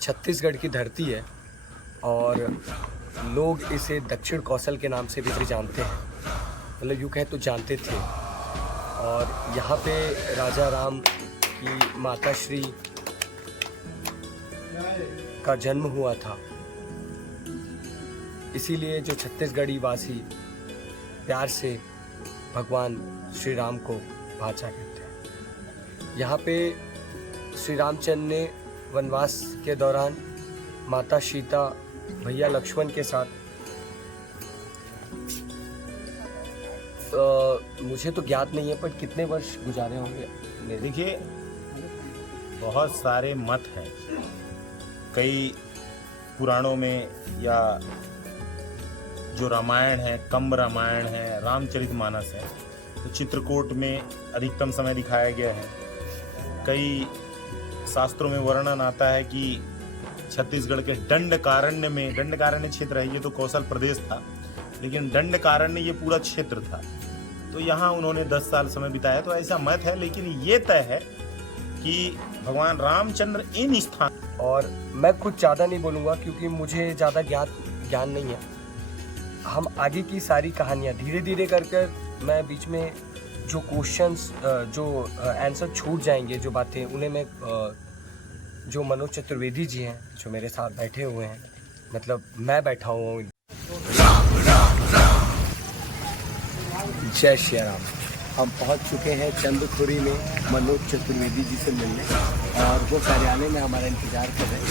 छत्तीसगढ़ की धरती है और लोग इसे दक्षिण कौशल के नाम से भी जानते हैं, मतलब यूँ कहें तो जानते थे। और यहाँ पे राजा राम की माता श्री का जन्म हुआ था, इसीलिए जो छत्तीसगढ़ी वासी प्यार से भगवान श्री राम को भाचा कहते हैं। यहाँ पे श्री रामचंद्र ने वनवास के दौरान माता सीता, भैया लक्ष्मण के साथ मुझे तो ज्ञात नहीं है पर कितने वर्ष गुजारे होंगे। देखिए, बहुत सारे मत हैं, कई पुराणों में, या जो रामायण है, कंब रामायण है, रामचरितमानस है, तो चित्रकूट में अधिकतम समय दिखाया गया है। कई शास्त्रों में वर्णन आता है कि छत्तीसगढ़ के दंडकारण्य में, दंडकारण्य क्षेत्र है, ये तो कौशल प्रदेश था, लेकिन दंडकारण्य ये पूरा क्षेत्र था, तो यहाँ उन्होंने 10 साल समय बिताया। तो ऐसा मत है, लेकिन ये तय है कि भगवान रामचंद्र इन स्थान। और मैं कुछ ज़्यादा नहीं बोलूँगा क्योंकि मुझे ज़्यादा ज्ञान नहीं है। हम आगे की सारी कहानियाँ धीरे धीरे कर मैं बीच में जो क्वेश्चंस, जो आंसर छूट जाएंगे, जो बातें, उन्हें मैं जो मनोज चतुर्वेदी जी हैं जो मेरे साथ बैठे हुए हैं, मतलब मैं बैठा हुआ हूँ। जय श्री राम। हम पहुंच चुके हैं चंद्रपुरी में मनोज चतुर्वेदी जी से मिलने, और वो कार्यालय में हमारा इंतजार कर रहे हैं।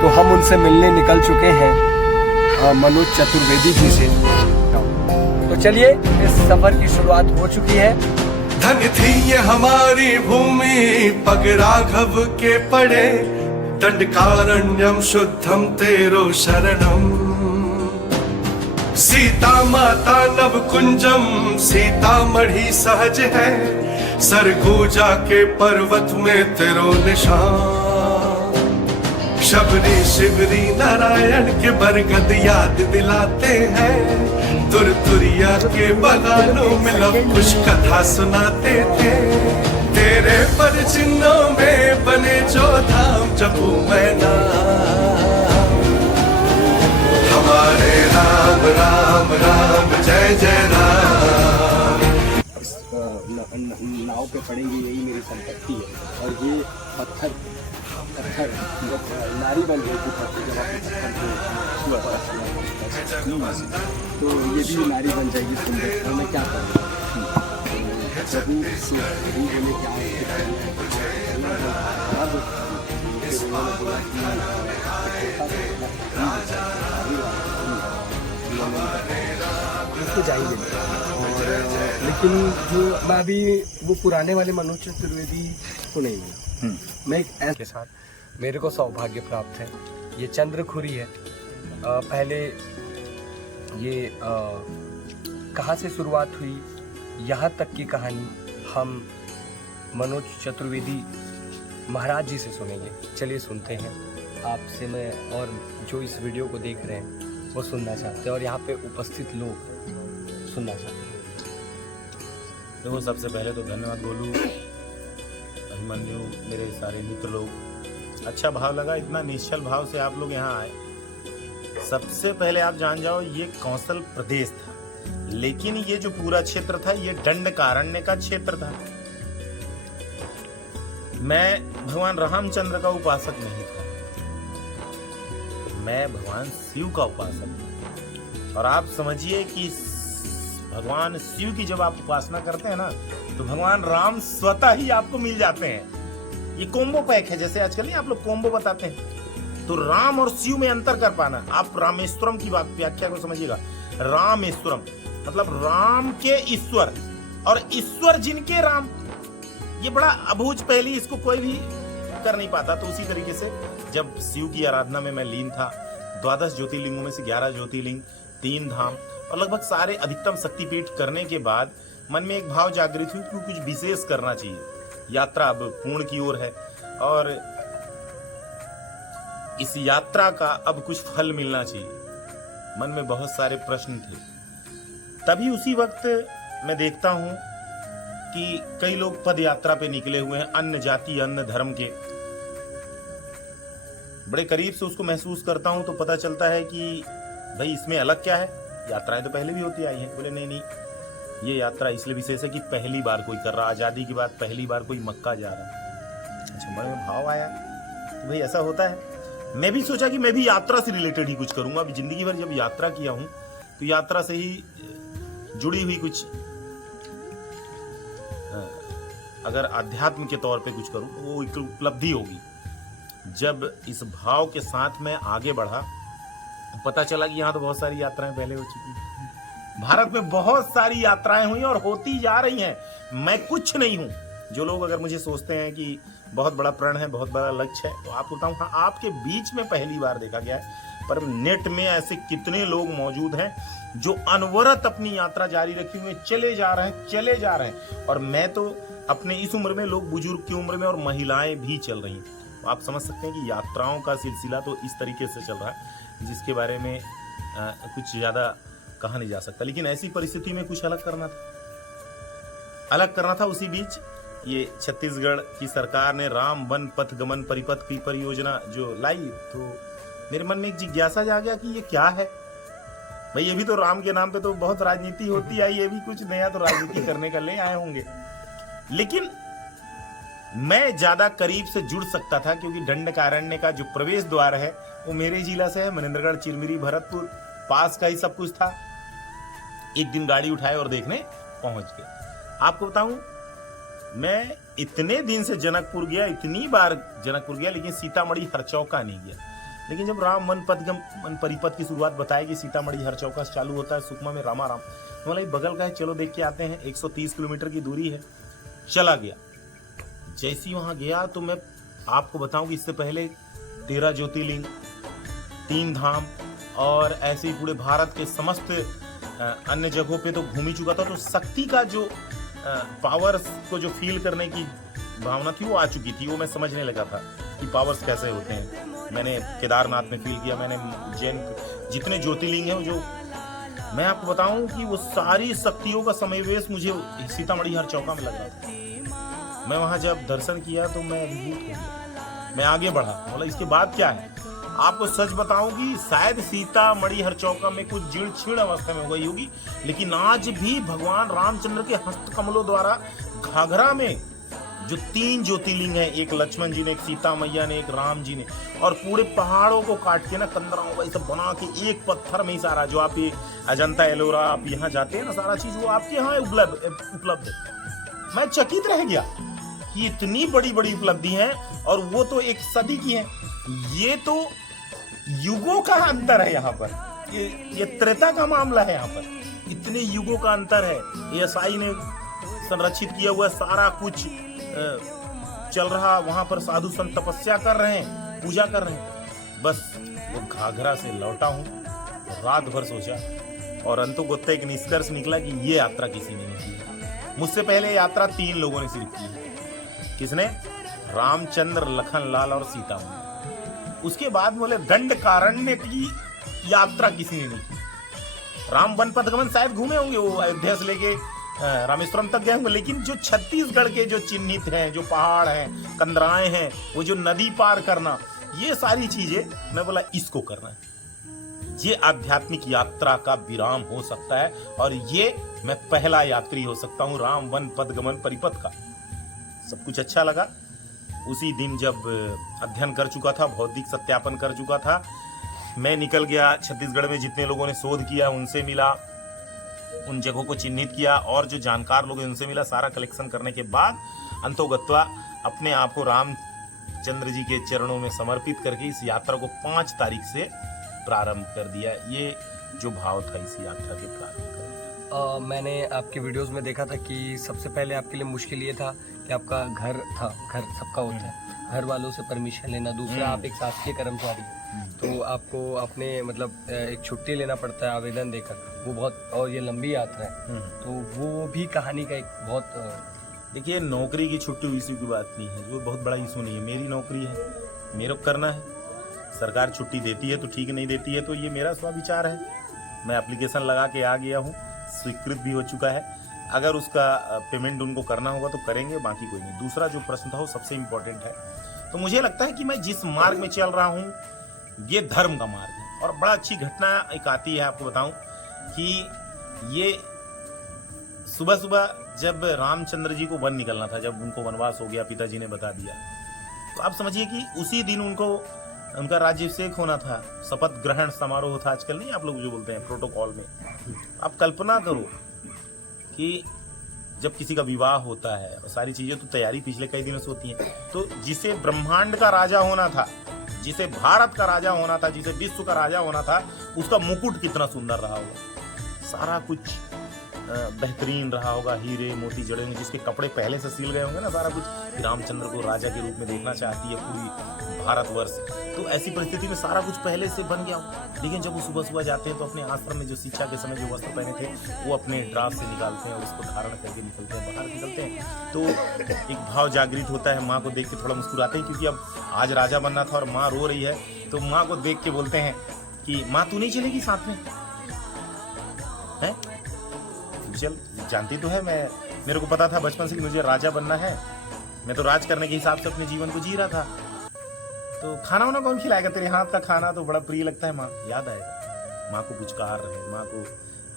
तो हम उनसे मिलने निकल चुके हैं, मनोज चतुर्वेदी जी से। तो चलिए, इस सफर की शुरुआत हो चुकी है। धन थी ये हमारी भूमि, पग राघव के पड़े, दंडकारण्यम शुद्धम तेरो शरणम। सीता माता नव कुंजम, सीतामढ़ी सहज है, सरगुजा के पर्वत में तेरो निशान। शबरी शिवरी नारायण के बरगद याद दिलाते हैं, तुरतुरिया के बगानों में लव कुश कथा सुनाते थे। तेरे पर चिन्हों में बने जो धाम जपू मैं नाम, हमारे राम राम राम जय जय राम। नाव पे पड़ेंगे, यही मेरी संपत्ति है। और ये पत्थर नारी बन गई थी, तो ये भी नारी बन जाएगी सुंदर। तो मैं क्या करूँ, तो जाएंगे। और लेकिन जो मैं अभी वो पुराने वाले मनोज चतुर्वेदी को नहीं मिला, मैं एक ऐसे के साथ मेरे को सौभाग्य प्राप्त है। ये चंद्रखुरी है। पहले ये कहाँ से शुरुआत हुई, यहाँ तक की कहानी हम मनोज चतुर्वेदी महाराज जी से सुनेंगे। चलिए सुनते हैं। आपसे मैं, और जो इस वीडियो को देख रहे हैं वो सुनना चाहते हैं, और यहाँ पे उपस्थित लोग सुनना चाहते हैं। देखो, सबसे पहले तो धन्यवाद बोलूँ अभिमन्यु, मेरे सारे मित्र लोग। अच्छा भाव लगा, इतना निश्चल भाव से आप लोग यहाँ आए। सबसे पहले आप जान जाओ, ये कौशल प्रदेश था, लेकिन ये जो पूरा क्षेत्र था ये दंडकारण्य का क्षेत्र था। मैं भगवान रामचंद्र का उपासक नहीं था, मैं भगवान शिव का उपासक हूं। और आप समझिए कि भगवान शिव की जब आप उपासना करते हैं ना, तो भगवान राम स्वतः ही आपको मिल जाते हैं। ये कोम्बो पैक है, जैसे आजकल नहीं आप लोग कोम्बो बताते हैं, तो राम और शिव में अंतर कर पाना। आप रामेश्वरम की बात, व्याख्या को समझिएगा। रामेश्वरम मतलब राम के ईश्वर, और ईश्वर जिनके राम। ये बड़ा अबूझ पहली, इसको कोई भी कर नहीं पाता। तो उसी तरीके से जब शिव की आराधना में मैं लीन था, 12 ज्योतिर्लिंगों में से 11 ज्योतिर्लिंग, 3 धाम और लगभग सारे अधिकतम शक्तिपीठ करने के बाद मन में एक भाव जागृत हुई कि कुछ विशेष करना चाहिए। यात्रा अब पूर्ण की ओर है, और इस यात्रा का अब कुछ फल मिलना चाहिए। मन में बहुत सारे प्रश्न थे। तभी उसी वक्त मैं देखता हूं कि कई लोग पद यात्रा पे निकले हुए हैं, अन्य जाति अन्य धर्म के। बड़े करीब से उसको महसूस करता हूं तो पता चलता है कि भाई इसमें अलग क्या है, यात्राएं तो पहले भी होती आई हैं। बोले नहीं, ये यात्रा इसलिए विशेष है कि पहली बार कोई कर रहा, आजादी के बाद पहली बार कोई मक्का जा रहा है। अच्छा, मन में भाव आया कि भाई ऐसा होता है। मैं भी सोचा कि मैं भी यात्रा से रिलेटेड ही कुछ करूंगा। अभी जिंदगी भर जब यात्रा किया हूं तो यात्रा से ही जुड़ी हुई कुछ, अगर आध्यात्म के तौर पे कुछ करूं तो वो एक उपलब्धि होगी। जब इस भाव के साथ मैं आगे बढ़ा, पता चला कि यहाँ तो बहुत सारी यात्राएं पहले हो चुकी हैं। भारत में बहुत सारी यात्राएं हुई और होती जा रही हैं। मैं कुछ नहीं हूं। जो लोग अगर मुझे सोचते हैं कि बहुत बड़ा प्रण है, बहुत बड़ा लक्ष्य है, तो आपको बताऊं, हाँ, आपके बीच में पहली बार देखा गया है। पर नेट में ऐसे कितने लोग मौजूद हैं जो अनवरत अपनी यात्रा जारी रखे हुए चले जा रहे हैं। और मैं तो अपने इस उम्र में, लोग बुजुर्ग की उम्र में, और महिलाएं भी चल रही हैं। तो आप समझ सकते हैं कि यात्राओं का सिलसिला तो इस तरीके से चल रहा है जिसके बारे में कुछ ज्यादा कहा नहीं जा सकता। लेकिन ऐसी परिस्थिति में कुछ अलग करना था। उसी बीच ये छत्तीसगढ़ की सरकार ने राम वन पथ गमन परिपथ की परियोजना जो लाई, तो मेरे मन में एक जिज्ञासा जा गया कि ये क्या है। भाई ये भी तो राम के नाम पे तो बहुत राजनीति होती है, ये भी कुछ नया तो राजनीति करने का ले आए होंगे। लेकिन मैं ज्यादा करीब से जुड़ सकता था क्योंकि दंडकारण्य का जो प्रवेश द्वार है वो मेरे जिला से है, मनेंद्रगढ़, चिरमिरी, भरतपुर, पास का ही सब कुछ था। एक दिन गाड़ी उठाए और देखने पहुंच गए। आपको बताऊं, मैं इतने दिन से जनकपुर गया, इतनी बार जनकपुर गया, लेकिन सीतामढ़ी हरचौका नहीं गया। लेकिन जब राम वन पथ परिपथ की शुरुआत बताई कि सीतामढ़ी हरचौका से चालू होता है, सुकमा में रामाराम, तो मतलब बगल का है, चलो देख के आते हैं। 130 किलोमीटर की दूरी है। चला गया। जैसी वहां गया तो मैं आपको बताऊं कि इससे पहले 13 ज्योतिर्लिंग, 3 धाम और ऐसे ही पूरे भारत के समस्त अन्य जगहों पे तो घूम ही चुका था। तो शक्ति का जो पावर्स को जो फील करने की भावना थी वो आ चुकी थी। वो मैं समझने लगा था कि पावर्स कैसे होते हैं। मैंने केदारनाथ में फील किया, मैंने जैन जितने ज्योतिर्लिंग हैं, जो मैं आपको बताऊं कि वो सारी शक्तियों का समावेश मुझे सीतामढ़ी हरचौका में लगा। मैं वहां जब दर्शन किया तो मैं अभिभूत हो गया। मैं आगे बढ़ा, बोला इसके बाद क्या है। आपको सच बताऊं कि शायद सीतामढ़ी हरचौका में कुछ जीर्ण क्षीण अवस्था में हो गई होगी, लेकिन आज भी भगवान रामचंद्र के हस्त कमलों द्वारा घाघरा में जो 3 ज्योतिर्लिंग है, एक लक्ष्मण जी ने, एक सीता मैया ने, एक राम जी ने, और पूरे पहाड़ों को काट के ना, कंदराओं का सब बना के एक पत्थर में ही सारा, जो आप ये अजंता एलोरा आप यहाँ जाते हैं ना, सारा चीज वो आपके यहाँ उपलब्ध है। मैं चकित रह गया कि इतनी बड़ी बड़ी उपलब्धि है, और वो तो एक सदी की है। ये तो युगों का अंतर है यहाँ पर, ये त्रेता का मामला है। यहाँ पर इतने युगों का अंतर है। एएसआई ने संरक्षित किया हुआ सारा कुछ चल रहा, वहां पर साधु संत तपस्या कर रहे हैं, पूजा कर रहे हैं। बस वो घाघरा से लौटा हूं, रात भर सोचा, और अंततः एक निष्कर्ष निकला कि ये यात्रा किसी ने नहीं की। मुझसे पहले यात्रा 3 लोगों ने सिर्फ की है। किसने? रामचंद्र, लखनलाल और सीता मैया। उसके बाद बोले दंडकारण्य की यात्रा किसी ने नहीं की। राम वन पथ गमन शायद घूमे होंगे, वो अयोध्या से लेके रामेश्वरम तक गए होंगे, लेकिन जो छत्तीसगढ़ के जो चिन्हित हैं, जो पहाड़ हैं, कंदराएं हैं, वो जो नदी पार करना, ये सारी चीजें मैं बोला इसको करना है। ये आध्यात्मिक यात्रा का विराम हो सकता है, और ये मैं पहला यात्री हो सकता हूँ राम वन पथ गमन परिपथ का। सब कुछ अच्छा लगा। उसी दिन जब अध्ययन कर चुका था, बौद्धिक सत्यापन कर चुका था, मैं निकल गया छत्तीसगढ़ में। जितने लोगों ने शोध किया उनसे मिला, उन जगहों को चिन्हित किया, और जो जानकार लोग हैं उनसे मिला। सारा कलेक्शन करने के बाद अंतोगत्वा अपने आप को रामचंद्र जी के चरणों में समर्पित करके इस यात्रा को 5 तारीख से प्रारंभ कर दिया। ये जो भाव था इस यात्रा के प्रारंभ का। मैंने आपके वीडियोस में देखा था कि सबसे पहले आपके लिए मुश्किल ये था कि आपका घर था, घर सबका होता है, घर वालों से परमिशन लेना। दूसरा, आप एक शासकीय कर्मचारी हैं, तो आपको अपने मतलब एक छुट्टी लेना पड़ता है आवेदन देकर, वो बहुत, और ये लंबी यात्रा है, तो वो भी कहानी का एक बहुत। देखिए, नौकरी की छुट्टी इशू की बात नहीं है, वो बहुत बड़ा इशू नहीं है। मेरी नौकरी है, मेरे को करना है। सरकार छुट्टी देती है तो ठीक, नहीं देती है तो ये मेरा स्व विचार है। मैं एप्लीकेशन लगा के आ गया हूँ, स्वीकृत भी हो चुका है। अगर उसका पेमेंट उनको करना होगा तो करेंगे, बाकी कोई नहीं। दूसरा जो प्रश्न था वो सबसे इम्पोर्टेंट है। तो मुझे लगता है कि मैं जिस मार्ग में चल रहा हूँ ये धर्म का मार्ग है। और बड़ा अच्छी घटना एक आती है, आपको बताऊं कि ये सुबह सुबह जब रामचंद्र जी को वन निकलना था, जब उनको वनवास हो गया, पिताजी ने बता दिया, तो आप समझिए कि उसी दिन उनको उनका राज्याभिषेक होना था, शपथ ग्रहण समारोह था, आजकल नहीं आप लोग जो बोलते हैं प्रोटोकॉल में। आप कल्पना करो कि जब किसी का विवाह होता है और सारी चीजें तो तैयारी पिछले कई दिनों से होती हैं, तो जिसे ब्रह्मांड का राजा होना था, जिसे भारत का राजा होना था, जिसे विश्व का राजा होना था, उसका मुकुट कितना सुंदर रहा होगा, सारा कुछ बेहतरीन रहा होगा, हीरे मोती जड़े होंगे, जिसके कपड़े पहले से सिल गए होंगे ना, सारा कुछ। रामचंद्र को राजा के रूप में देखना चाहती है पूरी भारतवर्ष, तो ऐसी परिस्थिति में सारा कुछ पहले से बन गया हो। लेकिन जब वो सुबह सुबह जाते हैं तो अपने आश्रम में जो शिक्षा के समय जो वस्त्र पहने थे वो अपने ड्रास से निकालते हैं और उसको धारण करके निकलते हैं, बाहर निकलते हैं। तो एक भाव जागृत होता है, माँ को देख के थोड़ा मुस्कुराते हैं, क्योंकि अब आज राजा बनना था और माँ रो रही है। तो माँ को देख के बोलते हैं कि माँ तू नहीं चलेगी साथ में, है? चल, जानती तो है, मेरे को पता था बचपन से कि मुझे राजा बनना है, मैं तो राज करने के हिसाब से अपने जीवन को जी रहा था। तो खाना वाना कौन खिलाएगा? तेरे हाथ का खाना तो बड़ा प्रिय लगता है माँ। याद आएगा, माँ को पुचकार रहे हैं, माँ को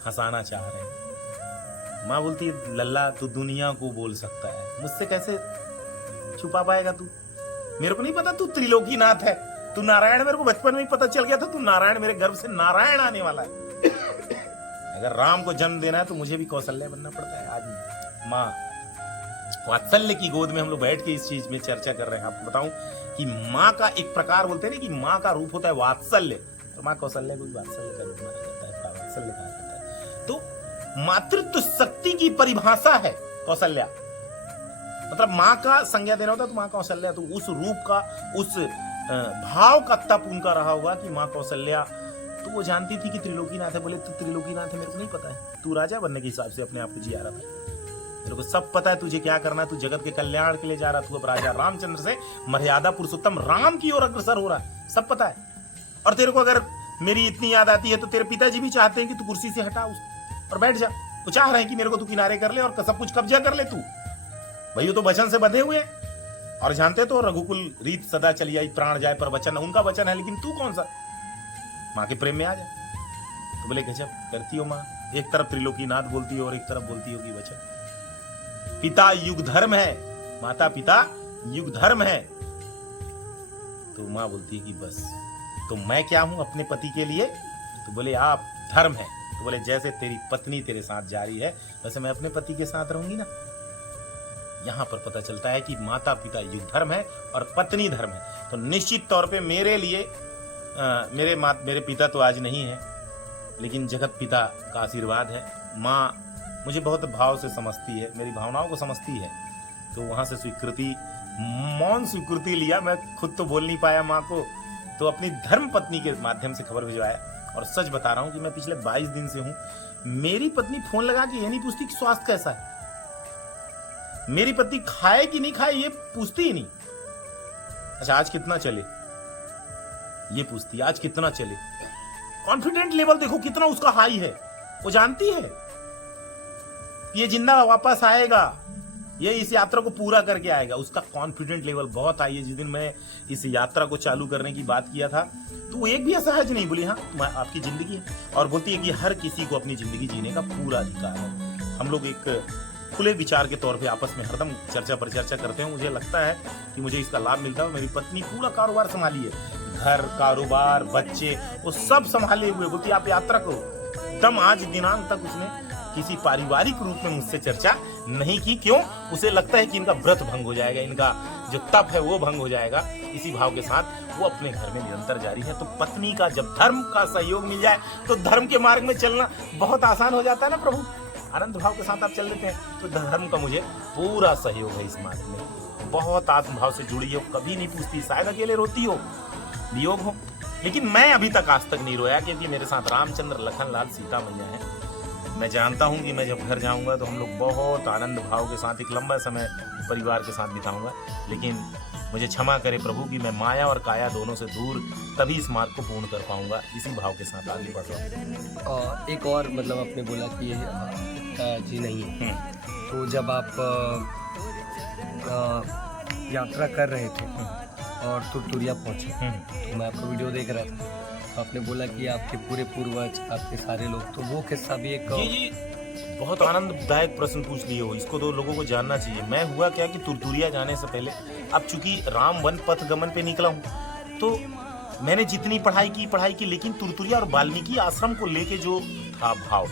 हंसाना चाह रहे हैं। माँ बोलती है लल्ला तू दुनिया को बोल सकता है, मुझसे कैसे छुपा पाएगा तू? मेरे को नहीं पता तू त्रिलोकीनाथ है, तू नारायण। मेरे को बचपन में ही पता चल गया था तू नारायण, मेरे गर्भ से नारायण आने वाला है। अगर राम को जन्म देना है तो मुझे भी कौशल्या बनना पड़ता है। आज माँ वात्सल्य की गोद में हम लोग बैठ के इस चीज में चर्चा कर रहे हैं। आपको बताऊं कि माँ का एक प्रकार बोलते हैं कि माँ का रूप होता है वात्सल्य, तो माँ कौशल्या को भी वात्सल्य का रूप माना जाता है, वात्सल्य कहा जाता है। तो मातृत्व शक्ति की परिभाषा है कौशल्या, मतलब माँ का संज्ञा देना होता है तो माँ कौशल्या। तो उस रूप का, उस भाव का तप उनका रहा होगा कि माँ कौशल्या, तो वो जानती थी कि त्रिलोकीनाथ है। बोले तू त्रिलोकीनाथ है, मेरे को नहीं पता है, तू राजा बनने के हिसाब से अपने आप को जिया रहा था, मेरे को सब पता है तुझे क्या करना है, तू जगत के कल्याण के लिए जा रहा, तू अब राजा रामचंद्र से मर्यादा पुरुषोत्तम राम की ओर अग्रसर हो रहा है, सब पता है। और तेरे को अगर मेरी इतनी याद आती है तो तेरे पिताजी भी चाहते हैं कि तू कुर्सी से हटा और बैठ जा, वो चाह रहे हैं कि मेरे को तू किनारे कर ले और सब कुछ कब्जा कर ले तू। भाई वो तो वचन से बंधे हुए हैं और जानते तो रघुकुल रीत सदा चली आई, प्राण जाए पर वचन, उनका वचन है, लेकिन तू कौन सा माँ के प्रेम में आ जा। तो बोले गजब करती हो माँ, एक तरफ त्रिलोकीनाथ बोलती हो और एक तरफ बोलती हो कि वचन। पिता युग धर्म है, माता पिता युग धर्म है। तो माँ बोलती है कि बस तो मैं क्या हूं अपने पति के लिए? तो बोले आप धर्म है। तो बोले जैसे तेरी पत्नी तेरे साथ जा रही है वैसे मैं अपने पति के साथ रहूंगी ना। यहां पर पता चलता है कि माता पिता युग धर्म है और पत्नी धर्म है। तो निश्चित तौर पे मेरे लिए मेरे पिता तो आज नहीं है, लेकिन जगत पिता का आशीर्वाद है। माँ मुझे बहुत भाव से समझती है, मेरी भावनाओं को समझती है। तो वहां से स्वीकृति, मौन स्वीकृति लिया। मैं खुद तो बोल नहीं पाया माँ को, तो अपनी धर्म पत्नी के माध्यम से खबर भिजवाया। और सच बता रहा हूं कि मैं पिछले 22 दिन से हूं, मेरी पत्नी फोन लगा के ये नहीं पूछती कि स्वास्थ्य कैसा है, मेरी पत्नी खाए कि नहीं खाए ये पूछती ही नहीं। अच्छा आज कितना चले ये पूछती, आज कितना चले। कॉन्फिडेंट लेवल देखो कितना उसका हाई है। वो जानती है ये जिंदा वापस आएगा, ये इस यात्रा को पूरा करके आएगा। उसका कॉन्फिडेंट लेवल बहुत हाई है। जिस दिन मैं इस यात्रा को चालू करने की बात किया था तो वो एक भी असहज नहीं बोली हाँ आपकी जिंदगी है, और बोलती है कि हर किसी को अपनी जिंदगी जीने का पूरा अधिकार है। हम लोग एक खुले विचार के तौर पे आपस में हरदम चर्चा पर चर्चा करते हैं। मुझे लगता है कि मुझे इसका लाभ मिलता है। मेरी पत्नी पूरा कारोबार संभाली है, घर, कारोबार, बच्चे, वो सब संभाले हुए। बोलती आप यात्रा करो। दम आज दिनांक तक उसने किसी पारिवारिक रूप में मुझसे चर्चा नहीं की। क्यों? उसे लगता है कि इनका व्रत भंग हो जाएगा, इनका जो तप है वो भंग हो जाएगा। इसी भाव के साथ वो अपने घर में निरंतर जारी है। तो पत्नी का जब धर्म का सहयोग मिल जाए तो धर्म के मार्ग में चलना बहुत आसान हो जाता है ना प्रभु। आनंद भाव के साथ आप चल देते हैं तो धर्म का मुझे पूरा सहयोग है इस मार्ग में। बहुत आत्मभाव से जुड़ी हो, कभी नहीं पूछती, शायद अकेले रोती हो, वियोग हो, लेकिन मैं अभी तक आज तक नहीं रोया, क्योंकि मेरे साथ रामचंद्र, लखन लाल, सीता मैया है। मैं जानता हूँ कि मैं जब घर जाऊँगा तो हम लोग बहुत आनंद भाव के साथ एक लंबा समय परिवार के साथ बिताऊँगा। लेकिन मुझे क्षमा करे प्रभु कि मैं माया और काया दोनों से दूर तभी इस मार्ग को पूर्ण कर पाऊँगा। इसी भाव के साथ आगे बढ़ रहा हूँ। और एक और मतलब आपने बोला कि ये जी नहीं है, तो जब आप यात्रा कर रहे थे और तुरतुरिया पहुँचे, तो मैं आपका वीडियो देख रहा था, तो आपने बोला कि आपके पूरे पूर्वज, आपके सारे लोग, तो वो किस्सा भी एक जी बहुत आनंददायक प्रश्न पूछ लिए हो। इसको तो लोगों को जानना चाहिए। मैं हुआ क्या कि तुरतुरिया जाने से पहले, अब चूंकि राम वन पथ गमन पे निकला हूँ, तो मैंने जितनी पढ़ाई की, लेकिन तुरतुरिया और वाल्मीकि आश्रम को लेके जो था भाव,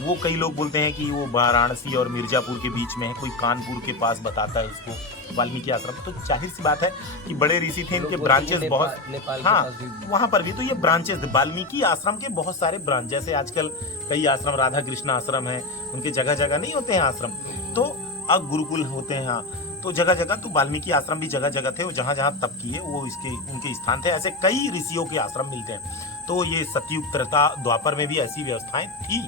वो कई लोग बोलते हैं कि वो वाराणसी और मिर्जापुर के बीच में है, कोई कानपुर के पास बताता है इसको वाल्मीकि आश्रम। तो जाहिर सी बात है कि बड़े ऋषि थे, इनके ब्रांचेस बहुत, हाँ वहाँ पर भी तो ये ब्रांचेस, वाल्मीकि आश्रम के बहुत सारे ब्रांच, जैसे आजकल कई आश्रम, राधा कृष्ण आश्रम है, उनके जगह जगह नहीं होते हैं आश्रम, तो अब गुरुकुल होते हैं, हाँ तो जगह जगह, तो वाल्मीकि आश्रम भी जगह जगह थे, वो जहाँ जहाँ तप किए वो इसके उनके स्थान थे। ऐसे कई ऋषियों के आश्रम मिलते हैं। तो ये सतयुग, त्रेता, द्वापर में भी ऐसी व्यवस्थाएं थी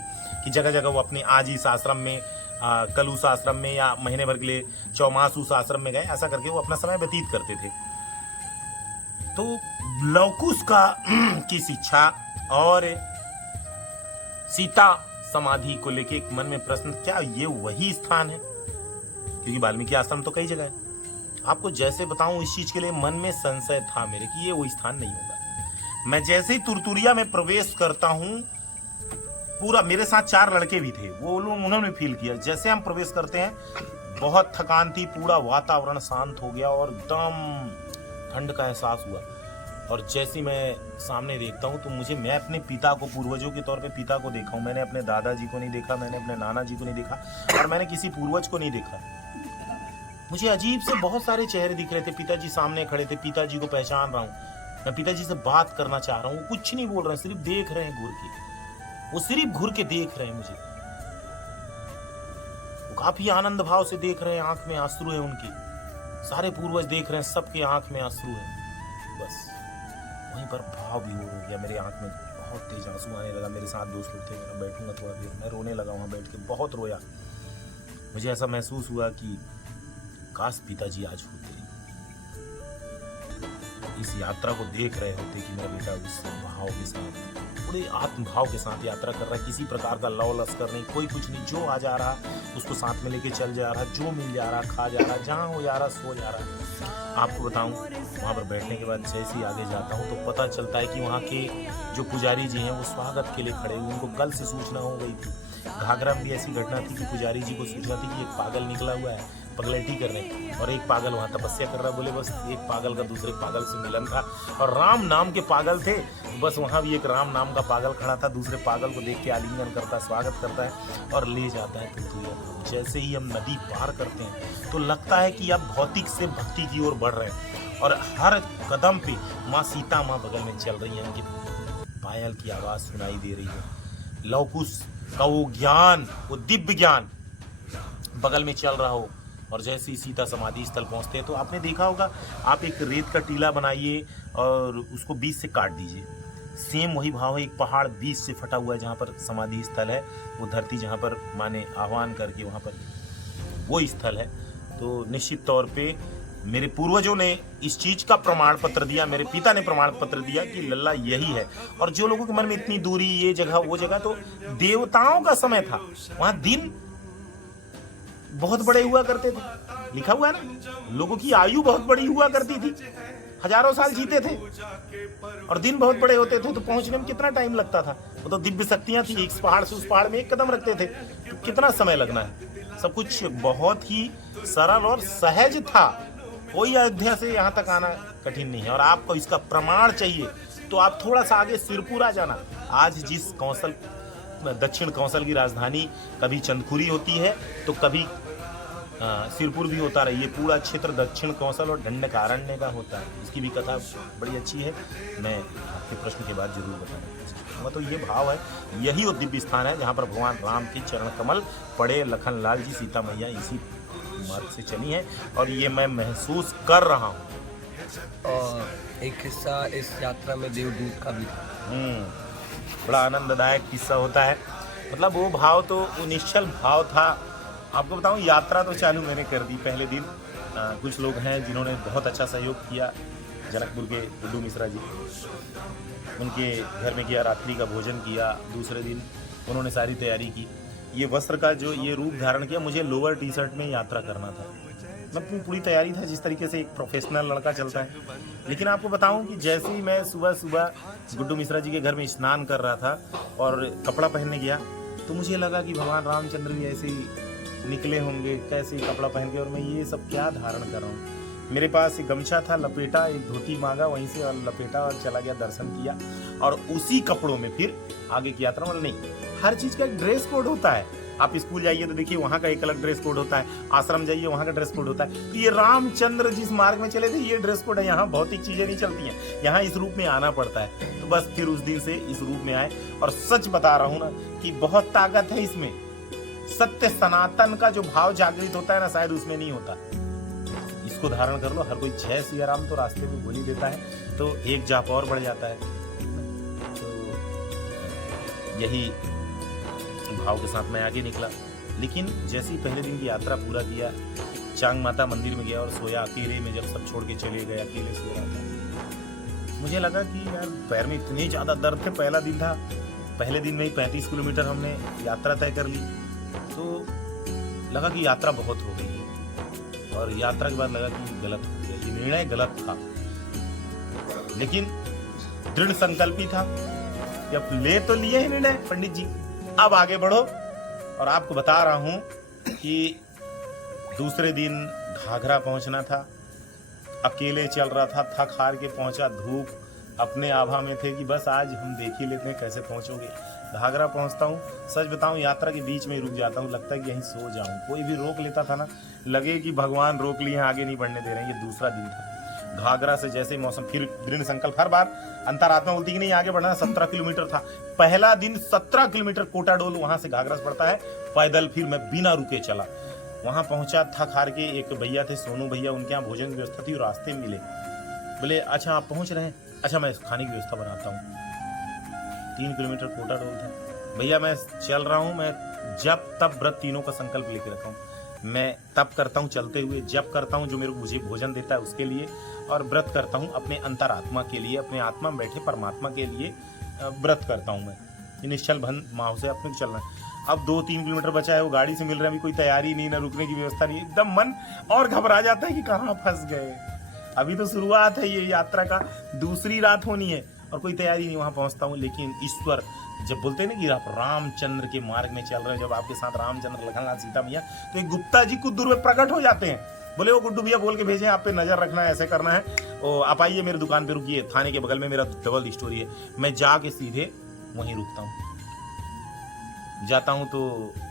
कि जगह जगह वो अपने आज इस आश्रम में, कल उस आश्रम में, या महीने भर के लिए चौमास उस आश्रम में गए, ऐसा करके वो अपना समय व्यतीत करते थे। तो लवकुश की शिक्षा और सीता समाधि को लेके एक मन में प्रश्न, क्या ये वही स्थान है? क्योंकि वाल्मीकि आश्रम तो कई जगह है। आपको जैसे बताऊं, इस चीज के लिए मन में संशय था मेरे कि ये वो स्थान नहीं होगा। मैं जैसे ही तुरतुरिया में प्रवेश करता हूं, पूरा, मेरे साथ 4 लड़के भी थे, वो लोग, उन्होंने फील किया, जैसे हम प्रवेश करते हैं बहुत थकान थी, पूरा वातावरण शांत हो गया और एकदम ठंड का एहसास हुआ। और जैसे मैं सामने देखता हूँ तो मैं अपने पिता को, पूर्वजों के तौर पे पिता को देखा हूँ। मैंने अपने दादाजी को नहीं देखा, मैंने अपने नाना जी को नहीं देखा, और मैंने किसी पूर्वज को नहीं देखा। मुझे अजीब से बहुत सारे चेहरे दिख रहे थे। पिताजी सामने खड़े थे, पिताजी को पहचान रहा हूँ, मैं पिताजी से बात करना चाह रहा हूँ, वो कुछ नहीं बोल रहे हैं, सिर्फ देख रहे हैं घूर के, वो सिर्फ घूर के देख रहे हैं मुझे। वो काफी आनंद भाव से देख रहे हैं, आंख में आंसू है उनकी, सारे पूर्वज देख रहे हैं, सबके आंख में आंसू है। बस वहीं पर भाव भी हो गया, मेरे आंख में बहुत तेज आंसू आने लगा। मेरे साथ दोस्त लोग थे, मैं बैठूंगा थोड़ा देर, मैं रोने लगा वहाँ बैठ के, बहुत रोया। मुझे ऐसा महसूस हुआ कि काश पिताजी आज होते, इस यात्रा को देख रहे होते कि मेरा बेटा उस भाव के साथ, पूरे आत्म भाव के साथ यात्रा कर रहा है, किसी प्रकार का लव लश्कर नहीं, कोई कुछ नहीं, जो आ जा रहा उसको साथ में लेके चल जा रहा, जो मिल जा रहा खा जा रहा, जहाँ हो जा रहा सो जा रहा। आपको बताऊं, वहाँ पर बैठने के बाद जैसे ही आगे जाता हूँ तो पता चलता है कि वहाँ के जो पुजारी जी हैं वो स्वागत के लिए खड़े हुए। उनको कल से सूचना हो गई थी। घाघरा में भी ऐसी घटना थी कि पुजारी जी को सूचना थी कि एक पागल निकला हुआ है, पगलैटी कर रहे हैं, और एक पागल वहाँ तपस्या कर रहा। बोले बस एक पागल का दूसरे पागल से मिलन था, और राम नाम के पागल थे, बस वहाँ भी एक राम नाम का पागल खड़ा था, दूसरे पागल को देख के आलिंगन करता है, स्वागत करता है और ले जाता है तुरतुरिया। जैसे ही हम नदी पार करते हैं तो लगता है कि अब भौतिक से भक्ति की ओर बढ़ रहे हैं, और हर कदम पे माँ सीता माँ बगल में चल रही हैं, कि पायल की आवाज़ सुनाई दे रही है, लवकुश का वो ज्ञान, वो दिव्य ज्ञान बगल में चल रहा हो। और जैसे ही सीता समाधि स्थल पहुंचते हैं तो आपने देखा होगा, आप एक रेत का टीला बनाइए और उसको बीच से काट दीजिए, सेम वही भाव है। एक पहाड़ बीच से फटा हुआ है जहाँ पर समाधि स्थल है, वो धरती जहाँ पर माँ ने आह्वान करके वहाँ पर वो स्थल है। तो निश्चित तौर पे मेरे पूर्वजों ने इस चीज का प्रमाण पत्र दिया, मेरे पिता ने प्रमाण पत्र दिया कि लल्ला यही है। और जो लोगों के मन में इतनी दूरी, ये जगह वो जगह, तो देवताओं का समय था, वहां दिन बहुत बड़े हुआ करते थे, लिखा हुआ है ना, लोगों की आयु बहुत बड़ी हुआ करती थी, हजारों साल जीते थे, और दिन बहुत बड़े होते थे। तो पहुंचने में कितना टाइम लगता था? वो तो दिव्य शक्तियां थी, इस पहाड़ से उस पहाड़ में एक कदम रखते थे, तो कितना समय लगना है। सब कुछ बहुत ही सरल और सहज था, कोई अयोध्या से यहाँ तक आना कठिन नहीं है। और आपको इसका प्रमाण चाहिए तो आप थोड़ा सा आगे सिरपुरा जाना। आज जिस कौशल, दक्षिण कौशल की राजधानी कभी चंदखुरी होती है तो कभी सिरपुर भी होता रही, ये पूरा क्षेत्र दक्षिण कौशल और दंडकारण्य का होता है। इसकी भी कथा बड़ी अच्छी है, मैं आपके प्रश्न के बाद जरूर बताऊंगा। तो ये भाव है, यही वो दिव्य स्थान है जहाँ पर भगवान राम के चरण कमल पड़े। लखनलाल जी, सीता मैया इसी मार्ग से चली हैं, और ये मैं महसूस कर रहा हूँ। और एक किस्सा इस यात्रा में देवदूत का भी था। बड़ा आनंददायक किस्सा होता है। मतलब वो भाव तो वो निश्चल भाव था। आपको बताऊं, यात्रा तो चालू मैंने कर दी पहले दिन। कुछ लोग हैं जिन्होंने बहुत अच्छा सहयोग किया, जनकपुर के गुड्डू मिश्रा जी, उनके घर में गया, रात्रि का भोजन किया। दूसरे दिन उन्होंने सारी तैयारी की। ये वस्त्र का जो ये रूप धारण किया, मुझे लोअर टी शर्ट में यात्रा करना था। मतलब पूरी तैयारी था जिस तरीके से एक प्रोफेशनल लड़का चलता है। लेकिन आपको बताऊं कि जैसे ही मैं सुबह सुबह गुड्डू मिश्रा जी के घर में स्नान कर रहा था और कपड़ा पहनने गया, तो मुझे लगा कि भगवान रामचंद्र भी ऐसे ही निकले होंगे, कैसे कपड़ा पहन के, और मैं ये सब क्या धारण कर रहा हूँ। मेरे पास एक गमछा था, लपेटा, एक धोती मांगा वहीं से और लपेटा और चला गया, दर्शन किया। और उसी कपड़ों में फिर आगे की यात्रा। मतलब नहीं, हर चीज का एक ड्रेस कोड होता है। आप स्कूल जाइए तो देखिए वहाँ का एक अलग ड्रेस कोड होता है, आश्रम जाइए वहाँ का ड्रेस कोड होता है। तो ये रामचंद्र जिस मार्ग में चले थे ये ड्रेस कोड है। यहाँ भौतिक चीजें नहीं चलती हैं, यहाँ इस रूप में आना पड़ता है। तो बस फिर उस दिन से इस रूप में आए। और सच बता रहा हूँ ना कि बहुत ताकत है इसमें। सत्य सनातन का जो भाव जागृत होता है ना, शायद उसमें नहीं होता। इसको धारण कर लो। हर कोई जय सिया राम तो रास्ते में बोल ही देता है, तो एक जाप और बढ़ जाता है। तो यही भाव के साथ मैं आगे निकला। लेकिन जैसे ही पहले दिन की यात्रा पूरा किया, चांग माता मंदिर में गया और सोया अकेले में। जब सब छोड़ के चले गए, अकेले सो रहा था। मुझे लगा कि यार पैर में इतने ज्यादा दर्द थे। पहला दिन था, पहले दिन में ही 35 किलोमीटर हमने यात्रा तय कर ली। तो लगा कि यात्रा बहुत हो गई है, और यात्रा के बाद लगा कि गलत हो गया, ये निर्णय गलत था। लेकिन दृढ़ संकल्पी था कि अब ले तो लिए ही निर्णय पंडित जी, अब आगे बढ़ो। और आपको बता रहा हूं कि दूसरे दिन घाघरा पहुंचना था। अकेले चल रहा था, थक हार के पहुंचा। धूप अपने आभा में थे कि बस आज हम देख ही लेते हैं कैसे पहुंचोगे। घाघरा पहुंचता हूँ, सच बताऊं यात्रा के बीच में ही रुक जाता हूँ। लगता है कि यहीं सो जाऊं। कोई भी रोक लेता था ना, लगे कि भगवान रोक लिए, आगे नहीं बढ़ने दे रहे हैं। ये दूसरा दिन था। घाघरा से जैसे मौसम, फिर दृढ़ संकल्प। हर बार अंतरात्मा बोलती कि नहीं आगे बढ़ना। 17 किलोमीटर था पहला दिन। 17 किलोमीटर कोटाडोल वहां से घाघरा से पड़ता है पैदल। फिर मैं बिना रुके चला, वहां पहुंचा। थक हार के एक भैया थे, सोनू भैया, उनके यहाँ भोजन की व्यवस्था थी। रास्ते में मिले, बोले अच्छा आप पहुंच रहे हैं, अच्छा मैं खाने की व्यवस्था बनाता हूँ। 3 किलोमीटर कोटाडोल था। भैया मैं चल रहा हूँ, मैं जब तब व्रत तीनों का संकल्प लेके रखा हूँ। मैं तप करता हूँ चलते हुए, जप करता हूँ जो मुझे भोजन देता है उसके लिए, और व्रत करता हूँ अपने अंतरात्मा के लिए, अपने आत्मा में बैठे परमात्मा के लिए व्रत करता हूँ मैं। निश्चल भन माह से अपने चलना है। अब 2-3 किलोमीटर बचा है, वो गाड़ी से मिल रहा है, अभी कोई तैयारी नहीं, ना रुकने की व्यवस्था नहीं। एकदम मन और घबरा जाता है कि कहाँ फंस गए। अभी तो शुरुआत है ये यात्रा का, दूसरी रात होनी है और कोई तैयारी नहीं। वहां पहुंचता हूँ, लेकिन ईश्वर जब बोलते हैं ना कि आप रामचंद्र के मार्ग में चल रहे हैं, जब आपके साथ रामचंद्र, लखनलाल, सीता मैया, तो एक गुप्ता जी कुछ दूर में प्रकट हो जाते हैं। बोले वो गुड्डू भैया बोल के भेजे आप पे नजर रखना है, ऐसे करना है। आप आइए मेरे दुकान पे रुकिए, थाने के बगल में मेरा डबल स्टोरी है। मैं जाके सीधे वहीं रुकता हूँ। जाता हूँ तो